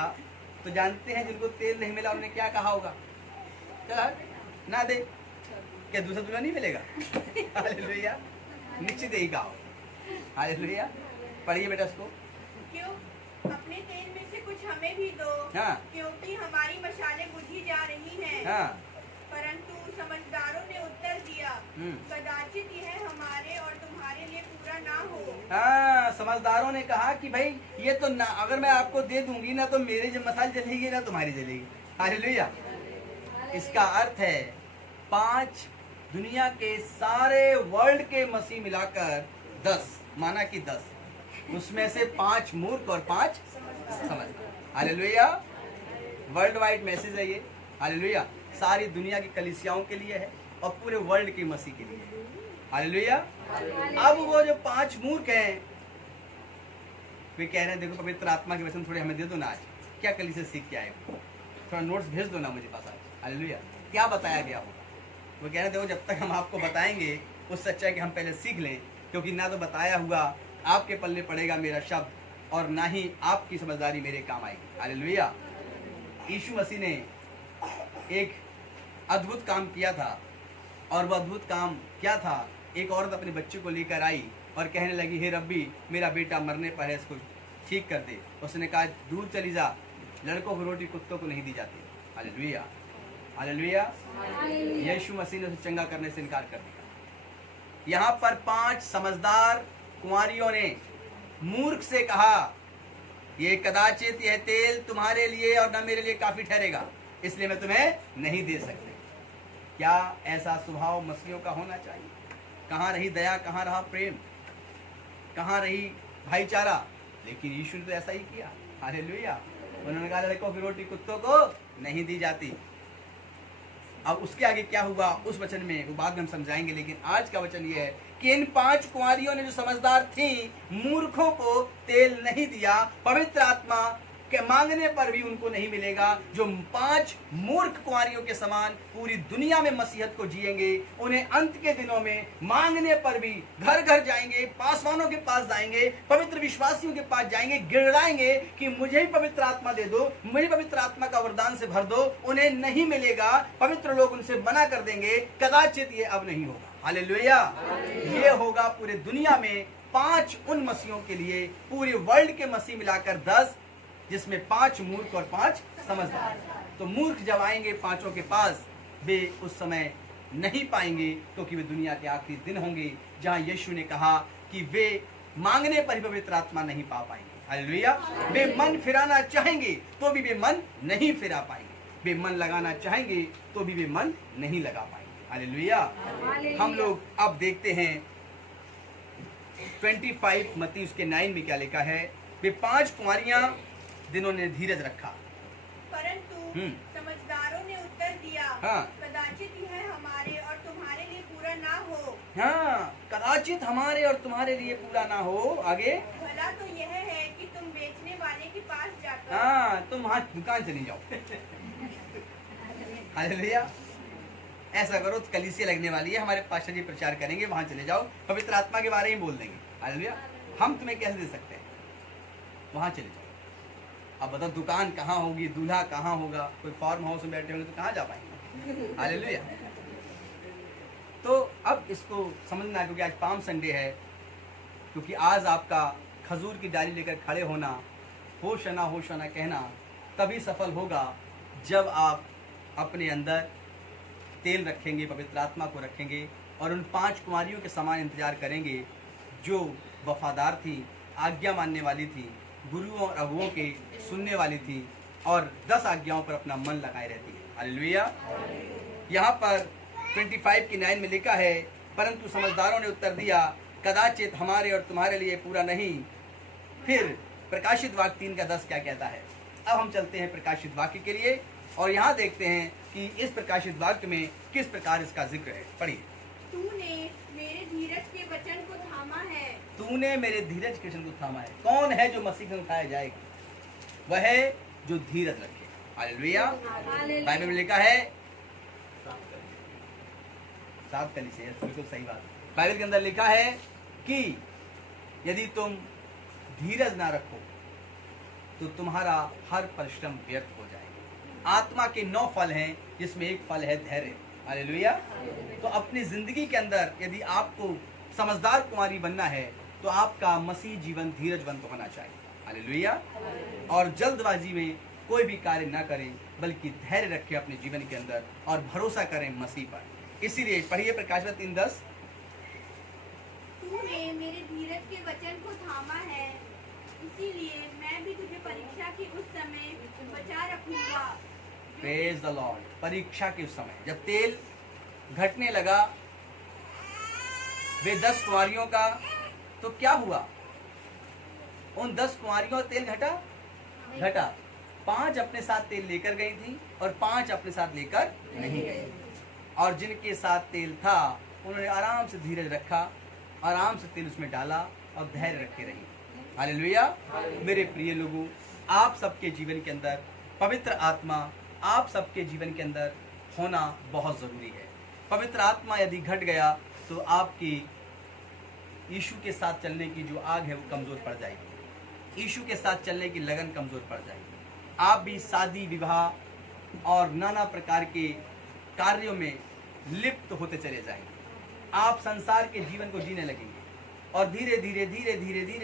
तो जानते हैं जिनको तेल नहीं मिला उन्होंने क्या कहा होगा? चल ना दे, क्या दूसरा दूल्हा नहीं मिलेगा? हालेलुया। निश्चित यही कहा। हालेलुया। पढ़िए बेटा इसको। क्यों अपने तेल में से कुछ हमें भी दो, हाँ। क्योंकि हमारी मशालें बुझी जा रही हैं। हाँ। परंतु समझदारों ने उत्तर दिया, कदाचित यह हमारे और तुम्हारे लिए पूरा ना हो। हाँ, समझदारों ने कहा कि भाई ये तो ना, अगर मैं आपको दे दूंगी ना तो मेरी जो मसाल जलेगी ना तुम्हारी जलेगी। हालेलुया। इसका अर्थ है 5 दुनिया के सारे वर्ल्ड के मसीह मिलाकर 10, माना कि 10, उसमें से 5 मूर्ख और 5 समझ। हालेलुया। वर्ल्ड वाइड मैसेज है ये। हालेलुया। सारी दुनिया की कलीसियाओं के लिए है और पूरे वर्ल्ड के मसीह के लिए है। हालेलुया। अब वो जो 5 मूर्ख हैं वे कह रहे हैं देखो पवित्र आत्मा के वचन थोड़े हमें दे दो ना, आज क्या कलीसिया सीख के आए हो, थोड़ा नोट्स भेज दो ना मुझे पास आज। हालेलुया। क्या बताया गया होगा? वो कह रहे हैं देखो जब तक हम आपको बताएंगे उस सच्चाई के हम पहले सीख लें, क्योंकि ना तो बताया हुआ आपके पल्ले पड़ेगा मेरा शब्द और ना ही आपकी समझदारी मेरे काम आएगी। हालेलुया। यीशु मसीह ने एक अद्भुत काम किया था और वह अद्भुत काम क्या था? एक औरत अपने बच्चे को लेकर आई और कहने लगी, हे रब्बी मेरा बेटा मरने पर है, इसको ठीक कर दे। उसने कहा दूर चली जा, लड़कों को रोटी कुत्तों को नहीं दी जाती। हालेलुया। हालेलुया। यीशु मसीह ने उसे चंगा करने से इनकार कर दिया। यहाँ पर 5 समझदार कुंवारियों ने मूर्ख से कहा, ये कदाचित यह तेल तुम्हारे लिए और न मेरे लिए काफी ठहरेगा, इसलिए मैं तुम्हें नहीं दे सकते। क्या ऐसा स्वभाव मसीहियों का होना चाहिए? कहाँ रही दया, कहाँ रहा प्रेम, कहाँ रही भाईचारा? लेकिन यीशु ने तो ऐसा ही किया। हालेलुया। उन्होंने कहा लड़कों की रोटी कुत्तों को नहीं दी जाती। अब उसके आगे क्या हुआ उस वचन में वो बाद में हम समझाएंगे, लेकिन आज का वचन ये है कि इन 5 कुंवारियों ने जो समझदार थी, मूर्खों को तेल नहीं दिया। पवित्र आत्मा के मांगने पर भी उनको नहीं मिलेगा। जो 5 मूर्ख कुंवारियों के समान पूरी दुनिया में मसीहत को जिएंगे, उन्हें अंत के दिनों में मांगने पर भी घर घर जाएंगे, पासवानों के पास जाएंगे, पवित्र विश्वासियों के पास जाएंगे, गिड़ाएंगे कि मुझे ही पवित्र आत्मा दे दो, मुझे पवित्र आत्मा का वरदान से भर दो। उन्हें नहीं मिलेगा। पवित्र लोग उनसे मना कर देंगे, कदाचित ये अब नहीं होगा। हालेलुया। ये होगा पूरे दुनिया में 5 उन मसीहों के लिए, पूरे वर्ल्ड के मसीह मिलाकर 10, जिसमें 5 मूर्ख और 5 समझदार। तो मूर्ख जब आएंगे 5 के पास, वे उस समय नहीं पाएंगे, क्योंकि वे दुनिया के आखिरी दिन होंगे जहां यीशु ने कहा कि वे मांगने पर ही पवित्र आत्मा नहीं पा पाएंगे। हालेलुया। वे मन फिराना चाहेंगे तो भी वे मन नहीं फिरा पाएंगे, वे मन लगाना चाहेंगे तो भी वे मन नहीं लगा पाएंगे। हालेलुया। हम लोग अब देखते हैं 25 मत्ती उसके 9 में क्या लिखा है। वे 5 कुंवारियां जिन्होंने धीरज रखा, परंतु समझदारों ने उत्तर दिया, हाँ। कदाचित यह हमारे और तुम्हारे लिए पूरा ना हो। हाँ, कदाचित हमारे और तुम्हारे लिए पूरा ना हो। आगे, भला तो यह है कि तुम बेचने वाले के पास जाकर, हाँ, तुम वहाँ दुकान चली जाओ। हालेलुया। ऐसा करो, कलीसिया लगने वाली है, हमारे पास्टर जी प्रचार करेंगे, वहां चले जाओ, पवित्र आत्मा के बारे में बोल देंगे। हालेलुया। हम तुम्हें कैसे दे सकते हैं? वहां चले जाओ। अब बताओ दुकान कहाँ होगी, दूल्हा कहाँ होगा? कोई फार्म हाउस में बैठे होंगे तो कहाँ जा पाएंगे? हालेलुया। तो अब इसको समझना, क्योंकि आज पाम संडे है, क्योंकि आज आपका खजूर की डाली लेकर खड़े होना, होशना कहना तभी सफल होगा जब आप अपने अंदर तेल रखेंगे, पवित्र आत्मा को रखेंगे और उन 5 कुंवारियों के समान इंतजार करेंगे जो वफादार थी, आज्ञा मानने वाली थी, गुरुओं और अगुओं के सुनने वाली थी और 10 आज्ञाओं पर अपना मन लगाए रहती है। हालेलुया। यहाँ पर 25 की 9 में लिखा है, परंतु समझदारों ने उत्तर दिया, कदाचित हमारे और तुम्हारे लिए पूरा नहीं। फिर प्रकाशित वाक्य 3 का 10 क्या कहता है? अब हम चलते हैं प्रकाशित वाक्य के लिए और यहाँ देखते हैं कि इस प्रकाशित वाक्य में किस प्रकार इसका जिक्र है। पढ़िए। तूने मेरे धीरज के वचन को थामा है। तूने मेरे धीरज के वचन को थामा है। कौन है जो मसीह में उठाया जाएगा? वह है जो धीरज रखे। हालेलुया। बाइबल में लिखा है 7 कलीसिया, बिल्कुल सही बात। बाइबल के अंदर लिखा है कि यदि तुम धीरज ना रखो तो तुम्हारा हर परिश्रम व्यर्थ हो जाएगा। आत्मा के 9 फल हैं, जिसमें एक फल है धैर्य। हालेलुया। तो अपनी जिंदगी के अंदर यदि आपको समझदार कुंवारी बनना है तो आपका मसीह जीवन धीरजवंत होना चाहिए। हालेलुया। और जल्दबाजी में कोई भी कार्य ना करें, बल्कि धैर्य रखें अपने जीवन के अंदर और भरोसा करें मसीह पर। इसीलिए पढ़िए प्रकाशित 3:10। तूने मेरे धीरज के वचन को थामा है, इसीलिए मैं भी तुझे परीक्षा के उस समय बचा रखूंगा। Praise the Lord. परीक्षा के उस समय जब तेल घटने लगा वे 10 कुंवारियों का, तो क्या हुआ? उन 10 कुंवारियों का तेल घटा। 5 अपने साथ तेल लेकर गई थी और 5 अपने साथ लेकर नहीं गई। और जिनके साथ तेल था उन्होंने आराम से धीरज रखा, आराम से तेल उसमें डाला और धैर्य रखे रही। हालेलुया। मेरे प्रिय लोगों, आप सबके जीवन के अंदर पवित्र आत्मा आप सबके जीवन के अंदर होना बहुत जरूरी है। पवित्र आत्मा यदि घट गया तो आपकी यीशु के साथ चलने की जो आग है वो कमजोर पड़ जाएगी। यीशु के साथ चलने की लगन कमजोर पड़ जाएगी। आप भी शादी विवाह और नाना प्रकार के कार्यों में लिप्त होते चले जाएंगे। आप संसार के जीवन को जीने लगेंगे और धीरे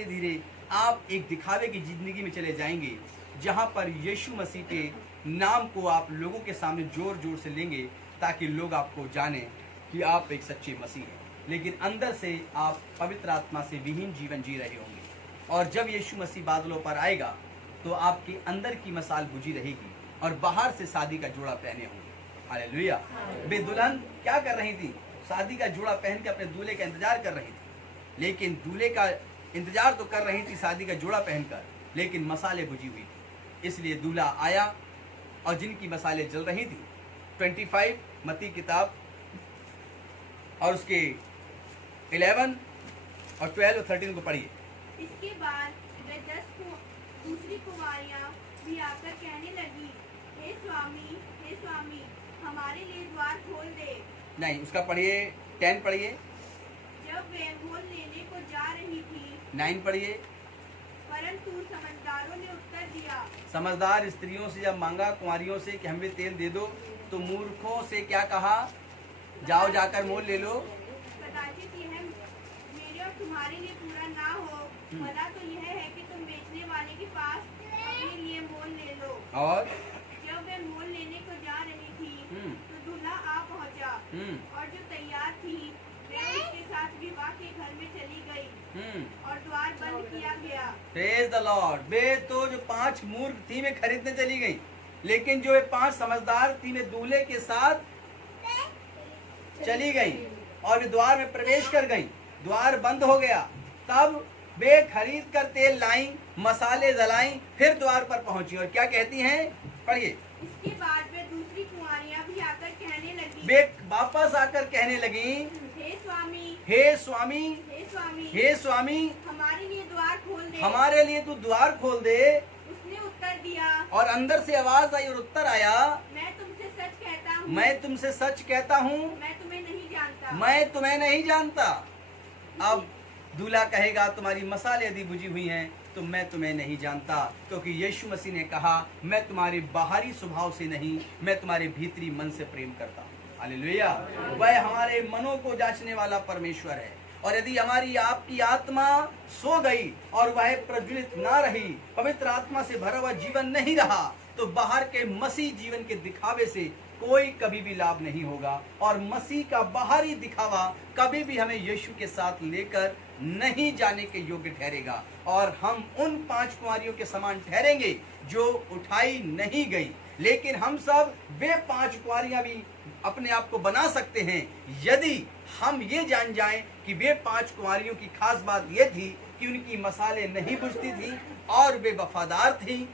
धीरे आप एक दिखावे की जिंदगी में चले जाएंगे, जहां पर यीशु मसीह के नाम को आप लोगों के सामने जोर जोर से लेंगे ताकि लोग आपको जाने कि आप एक सच्चे मसीह हैं। लेकिन अंदर से आप पवित्र आत्मा से विहीन जीवन जी रहे होंगे। और जब यीशु मसीह बादलों पर आएगा तो आपके अंदर की मसाल बुझी रहेगी और बाहर से शादी का जोड़ा पहने होंगे। हालेलुया। वे दुल्हन क्या कर रही थी? शादी का जोड़ा पहन के अपने दूल्हे का इंतजार कर रही थी। लेकिन दूल्हे का इंतजार तो कर रही थी शादी का जोड़ा पहनकर, लेकिन मसाले बुझी हुई थी। इसलिए दूल्हा आया और जिनकी मसाले जल रही थी। 25 मत्ती किताब और उसके 11 और 12 और 13 को पढ़िए। इसके बाद वे 10 दूसरी कुमारियां भी आकर कहने लगी, हे स्वामी, हमारे लिए द्वार खोल दे। नहीं, उसका पढ़िए 10 पढ़िए। जब वे मोल लेने को जा रही थी 9 पढ़िए। परंतु समझदारों ने उत्तर दिया। समझदार स्त्रियों से जब मांगा कुंवारियों से कि हमें तेल दे दो, तो मूर्खों से क्या कहा? जाओ जाकर मोल ले लो। कदाचित यह मेरे और तुम्हारे लिए पूरा ना हो, भला तो यह है कि तुम बेचने वाले के पास अपने लिए मोल ले लो। और जब वे मोल लेने को जा रही थी तो दूल्हा आ पहुंचा और जो तैयार थी वे उसके साथ विवाह के घर में चली गई और द्वार बंद किया गया। Praise the lord. वे तो जो 5 मूर्ख थी वे खरीदने चली गई, लेकिन जो 5 समझदार थी वे दूल्हे के साथ चली गई और वे द्वार में प्रवेश कर गई। द्वार बंद हो गया। तब वे खरीद कर तेल लाई, मसाले जलाई, फिर द्वार पर पहुंची और क्या कहती हैं? पढ़िए। इसके बाद वे दूसरी कुंवारियां भी आकर कहने लगी। वे वापस आकर कहने लगी, हे स्वामी, हे स्वामी, हे स्वामी, हे स्वामी, हमारे लिए द्वार खोल दे। हमारे लिए तू द्वार खोल दे। उसने उत्तर दिया, और अंदर से आवाज आई और उत्तर आया, मैं तुमसे सच कहता हूँ, मैं तुमसे सच कहता हूँ, मैं तुम्हें नहीं जानता। मैं तुम्हें नहीं जानता। अब दूल्हा कहेगा तुम्हारी मसाले यदि बुझी हुई हैं तो मैं तुम्हें नहीं जानता, क्योंकि यीशु मसीह ने कहा मैं तुम्हारे बाहरी स्वभाव से नहीं, मैं तुम्हारे भीतरी मन से प्रेम करता हूँ। हालेलुया। वह हमारे मनों को जांचने वाला परमेश्वर है। और यदि हमारी आपकी आत्मा सो गई और वह प्रज्वलित ना रही, पवित्र आत्मा से भरा हुआ जीवन नहीं रहा, तो बाहर के मसीह जीवन के दिखावे से कोई कभी भी लाभ नहीं होगा। और मसीह का बाहरी दिखावा कभी भी हमें यीशु के साथ लेकर नहीं जाने के योग्य ठहरेगा और हम उन 5 कुंवारियों के समान ठहरेंगे जो उठाई नहीं गई। लेकिन हम सब वे 5 कुंवारियां भी अपने आप को बना सकते हैं यदि हम ये जान जाएं कि वे 5 कुंवारियों की खास बात ये थी कि उनकी मसाले नहीं बुझती थी और वे वफादार थी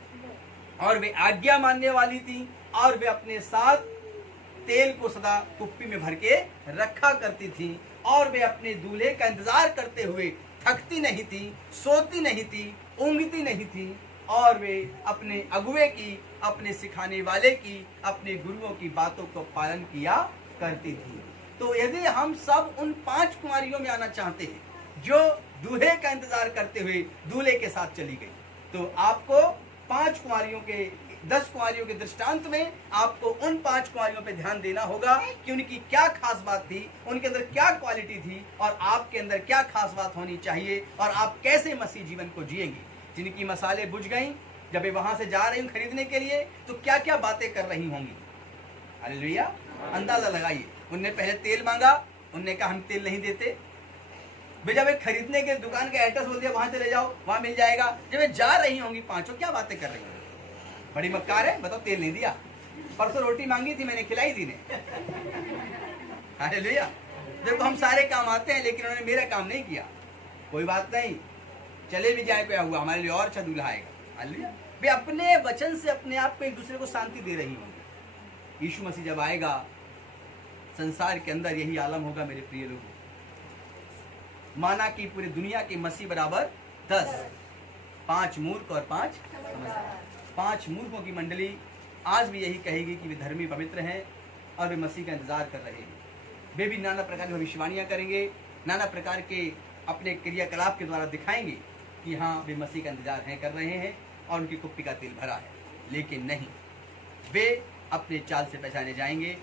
और वे आज्ञा मानने वाली थी और वे अपने साथ तेल को सदा कुप्पी में भर के रखा करती थी और वे अपने दूल्हे का इंतजार करते हुए थकती नहीं थी, सोती नहीं थी, ऊँघती नहीं थी और वे अपने अगुवे की, अपने सिखाने वाले की, अपने गुरुओं की बातों को पालन किया करती थी। तो यदि हम सब उन 5 कुंवारियों में आना चाहते हैं जो दूल्हे का इंतजार करते हुए दूल्हे के साथ चली गई, तो आपको 5 कुंवारियों के 10 कुंवारियों के दृष्टांत में आपको उन 5 कुंवारियों पे ध्यान देना होगा कि उनकी क्या खास बात थी, उनके अंदर क्या क्वालिटी थी और आपके अंदर क्या खास बात होनी चाहिए और आप कैसे मसीह जीवन को जिएंगे। जिनकी मसाले बुझ गई, जब वे वहां से जा रही हूँ खरीदने के लिए, तो क्या क्या बातें कर रही होंगी। हालेलुया, अंदाजा लगाइए। उनने पहले तेल मांगा, उनने कहा हम तेल नहीं देते। वे जब एक खरीदने के दुकान का एड्रेस बोल दिया, वहां चले जाओ, वहां मिल जाएगा। जब वे जा रही होंगी पांचों, क्या बातें कर रही होंगी। बड़ी मक्कार है, बताओ तेल नहीं दिया, परसों रोटी मांगी थी मैंने, खिलाई थी ने। हालेलुया। देखो हम सारे काम आते हैं, लेकिन उन्होंने मेरा काम नहीं किया। कोई बात नहीं, चले भी जाए, क्या हुआ, हमारे लिए और अच्छा दूल्हा आएगा। हालेलुया। वे अपने वचन से अपने आप को एक दूसरे को शांति दे रही होंगी। यीशु मसीह जब आएगा संसार के अंदर यही आलम होगा मेरे प्रिय लोगों। माना कि पूरी दुनिया के मसीह बराबर 10, 5 मूर्ख और 5 समझदार। 5 मूर्खों की मंडली आज भी यही कहेगी कि वे धर्मी पवित्र हैं और वे मसीह का इंतजार कर रहे हैं। वे भी नाना प्रकार की भविष्यवाणियां करेंगे, नाना प्रकार के अपने क्रियाकलाप के द्वारा दिखाएंगे कि हाँ वे मसीह का इंतजार हैं, कर रहे हैं और उनकी कुप्पी का तेल भरा है। लेकिन नहीं, वे अपने चाल से पहचाने जाएंगे,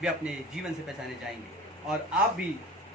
वे अपने जीवन से पहचाने जाएंगे। और आप भी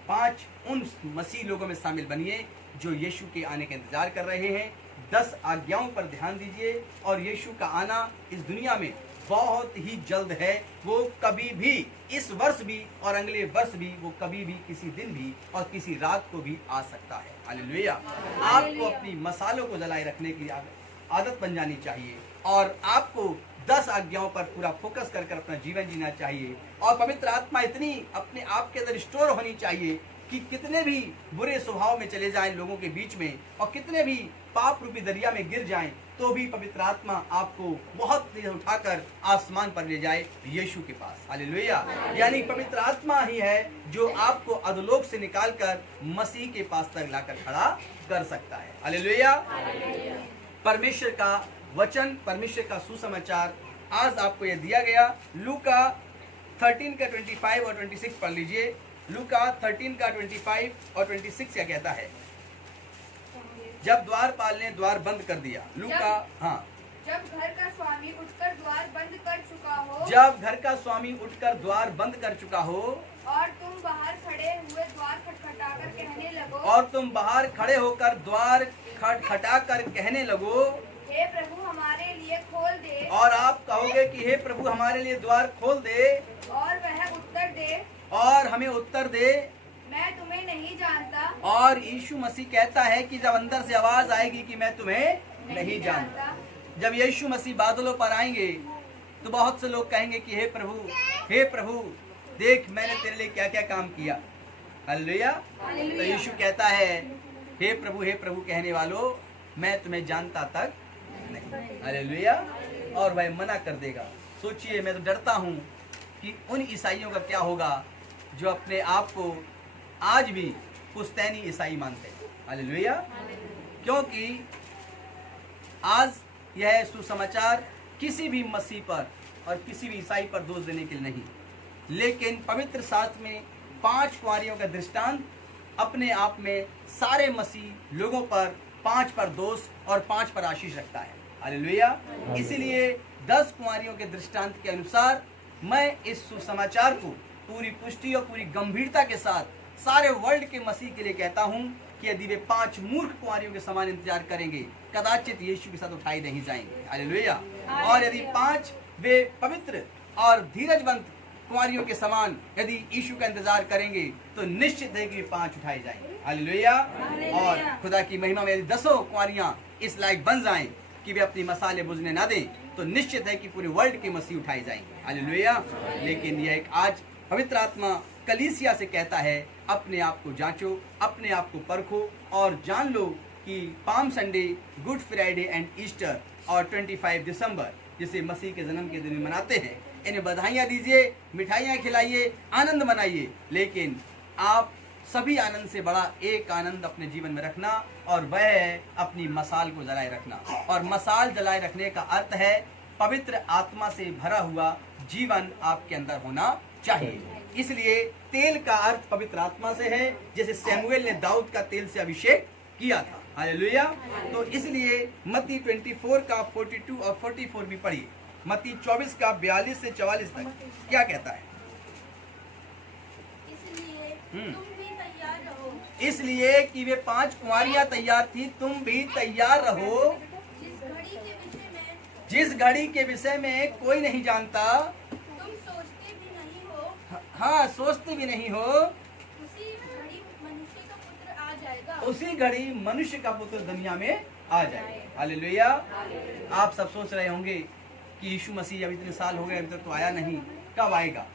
5 उन मसीह लोगों में शामिल बनिए जो यीशु के आने का इंतजार कर रहे हैं। 10 आज्ञाओं पर ध्यान दीजिए और यीशु का आना इस दुनिया में बहुत ही जल्द है। वो कभी भी, इस वर्ष भी और अगले वर्ष भी, वो कभी भी, किसी दिन भी और किसी रात को भी आ सकता है। हालेलुया। आपको अपनी मसालों को जलाए रखने की आदत बन जानी चाहिए और आपको 10 आज्ञाओं पर पूरा फोकस कर अपना जीवन जीना चाहिए। और पवित्र आत्मा इतनी अपने आप के अंदर स्टोर होनी चाहिए कि कितने भी बुरे स्वभाव में चले जाएं लोगों के बीच में और कितने भी पाप रूपी दरिया में गिर जाएं, तो भी पवित्र आत्मा आपको बहुत तेज उठाकर आसमान पर ले जाए, यीशु के पास। हालेलुया। यानी पवित्र आत्मा ही है जो आपको अधोलोक से निकालकर मसीह के पास तक लाकर खड़ा कर सकता है। हालेलुया। परमेश्वर का वचन, परमेश्वर का सुसमाचार आज आपको यह दिया गया। लूका 13 का 25 और 26 पढ़ लीजिए। लूका 13 का 25 और 26 क्या कहता है। जब द्वारपाल ने द्वार बंद कर दिया। लूका, हाँ, जब घर का स्वामी उठकर द्वार बंद कर चुका हो, जब घर का स्वामी उठकर द्वार बंद कर चुका हो और तुम बाहर खड़े हुए द्वार खटखटाकर कहने लगो, और तुम बाहर खड़े होकर द्वार खटखटाकर कहने लगो, हे प्रभु हमारे लिए खोल दे, और आप कहोगे कि हे प्रभु हमारे लिए द्वार खोल दे, और वह उत्तर दे, और हमें उत्तर दे, मैं तुम्हें नहीं जानता। और यीशु मसीह कहता है कि जब अंदर से आवाज आएगी कि मैं तुम्हें नहीं जानता। जब यीशु मसीह बादलों पर आएंगे तो बहुत से लोग कहेंगे कि हे प्रभु देख मैंने तेरे लिए क्या क्या काम किया। हालेलुया। तो यीशु कहता है हे प्रभु कहने वालों, मैं तुम्हें जानता तक नहीं। हालेलुया। और वह मना कर देगा। सोचिए, मैं तो डरता हूँ कि उन ईसाइयों का क्या होगा जो अपने आप को आज भी पुस्तैनी ईसाई मानते हैं। हालेलुया। क्योंकि आज यह सुसमाचार किसी भी मसीह पर और किसी भी ईसाई पर दोष देने के लिए नहीं, लेकिन पवित्र शास्त्र में 5 कुंवारियों का दृष्टांत अपने आप में सारे मसीह लोगों पर 5 पर दोष और 5 पर आशीष रखता है। हालेलुया। इसीलिए 10 कुंवारियों के दृष्टांत के अनुसार मैं इस सुसमाचार को पूरी पुष्टि और पूरी गंभीरता के साथ सारे वर्ल्ड के मसीह के लिए कहता हूं कि यदि वे 5 मूर्ख कुंवारियों के समान इंतजार करेंगे, कदाचित यीशु के साथ उठाए नहीं जाएंगे। हालेलुया। और यदि 5 वे पवित्र और धीरजवंत कुंवारियों के समान यदि यीशु का इंतजार करेंगे, तो निश्चित है कि 5 उठाए जाएंगे। हालेलुया। और खुदा की महिमा में यदि 10 कुंवारियां इस लायक बन जाएं कि वे अपनी मसाले बुझने ना दें, तो निश्चित है कि पूरे वर्ल्ड के मसीह उठाए जाएंगे। हालेलुया। लेकिन यह एक आज पवित्र आत्मा कलीसिया से कहता है, अपने आप को जांचो, अपने आप को परखो और जान लो कि palm Sunday, good Friday and Easter और 25 दिसंबर जिसे मसीह के जन्म के दिन में मनाते हैं, इन्हें बधाइयाँ दीजिए, मिठाइयाँ खिलाइए, आनंद मनाइए। लेकिन आप सभी आनंद से बड़ा एक आनंद अपने जीवन में रखना, और वह है अपनी मसाल को जलाए रखना। और मसाल जलाए रखने का अर्थ है पवित्र आत्मा से भरा हुआ जीवन आपके अंदर होना चाहिए। इसलिए तेल का अर्थ पवित्र आत्मा से है, जैसे सैमुएल ने दाऊद का तेल से अभिषेक किया था। हालेलुया। तो इसलिए मत्ती 24 का 42 और 44 भी पढ़िए। मत्ती 24 का 42 से 44 तक क्या कहता है? इसलिए हम्म। तुम भी तैयार रहो, इसलिए कि वे 5 कुंवारियां तैयार थी, तुम भी तैयार रहो। जिस घड़ी के विषय में जिस घड़ी के विषय में कोई नहीं जानता, तुम सोचते भी नहीं हो, हाँ सोचते भी नहीं हो, उसी घड़ी मनुष्य का पुत्र आ जाएगा। उसी घड़ी मनुष्य का पुत्र दुनिया में आ जाए। हालेलुया। आप सब सोच रहे होंगे कि यीशु मसीह अब इतने साल हो गए, अभी तक तो आया नहीं, कब आएगा?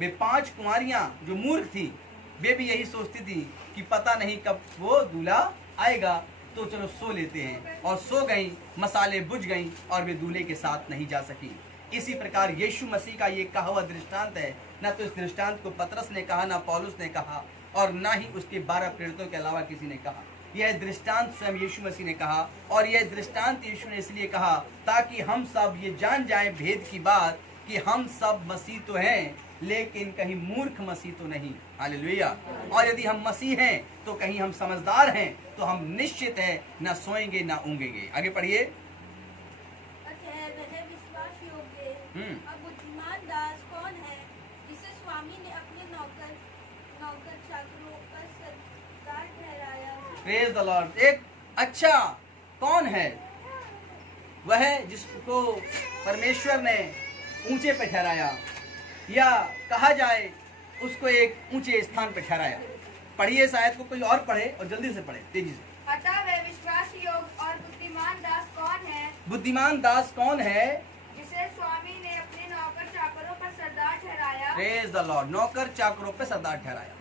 वे 5 कुंवारियां जो मूर्ख थी, वे भी यही सोचती थी कि पता नहीं कब वो दूल्हा आएगा, तो चलो सो लेते हैं। और सो गई, मसाले बुझ गई और वे दूल्हे के साथ नहीं जा सकी। इसी प्रकार यीशु मसीह का ये कहा हुआ दृष्टांत है। न तो इस दृष्टांत को पतरस ने कहा, न पौलुस ने कहा, और न ही उसके 12 प्रेरितों के अलावा किसी ने कहा। यह दृष्टांत स्वयं यीशु मसीह ने कहा, और यह दृष्टांत यीशु ने इसलिए कहा ताकि हम सब ये जान जाएं भेद की बात कि हम सब मसीह तो हैं, लेकिन कहीं मूर्ख मसीह तो नहीं। हालेलुया। और यदि हम मसीह हैं तो कहीं हम समझदार हैं, तो हम निश्चित है न सोएंगे न ऊँगेंगे। आगे पढ़िए। अतः वह विश्वास योग्य हम्म। और बुद्धिमान दास कौन है, जिसे स्वामी ने अपने नौकर चाकरों पर सरदार ठहराया। Praise the Lord. एक अच्छा कौन है? वह जिसको परमेश्वर ने ऊंचे पे ठहराया, या कहा जाए उसको एक ऊंचे स्थान पे ठहराया। पढ़िए, शायद को कोई और पढ़े और जल्दी से पढ़े, तेजी से। अतः वह विश्वास योग्य और बुद्धिमान दास कौन है, बुद्धिमान दास कौन है? जिसे स्वामी ने अपने नौकर चाकरों पर सरदार ठहराया। Praise the Lord. नौकर चाकरों पे सरदार ठहराया।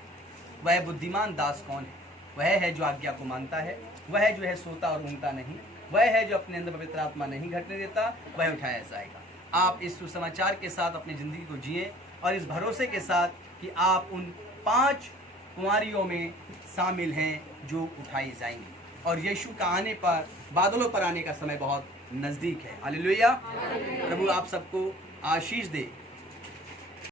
वह बुद्धिमान दास कौन है? वह है जो आज्ञा को मानता है, वह जो है सोता और ऊँगता नहीं, वह है जो अपने अंदर पवित्र आत्मा नहीं घटने देता, वह उठाया जाएगा। आप इस सुसमाचार के साथ अपनी जिंदगी को जिए और इस भरोसे के साथ कि आप उन 5 कुंवारियों में शामिल हैं जो उठाई जाएंगी, और यीशु का आने पर, बादलों पर आने का समय बहुत नजदीक है। हालेलुया। प्रभु आप सबको आशीष दे।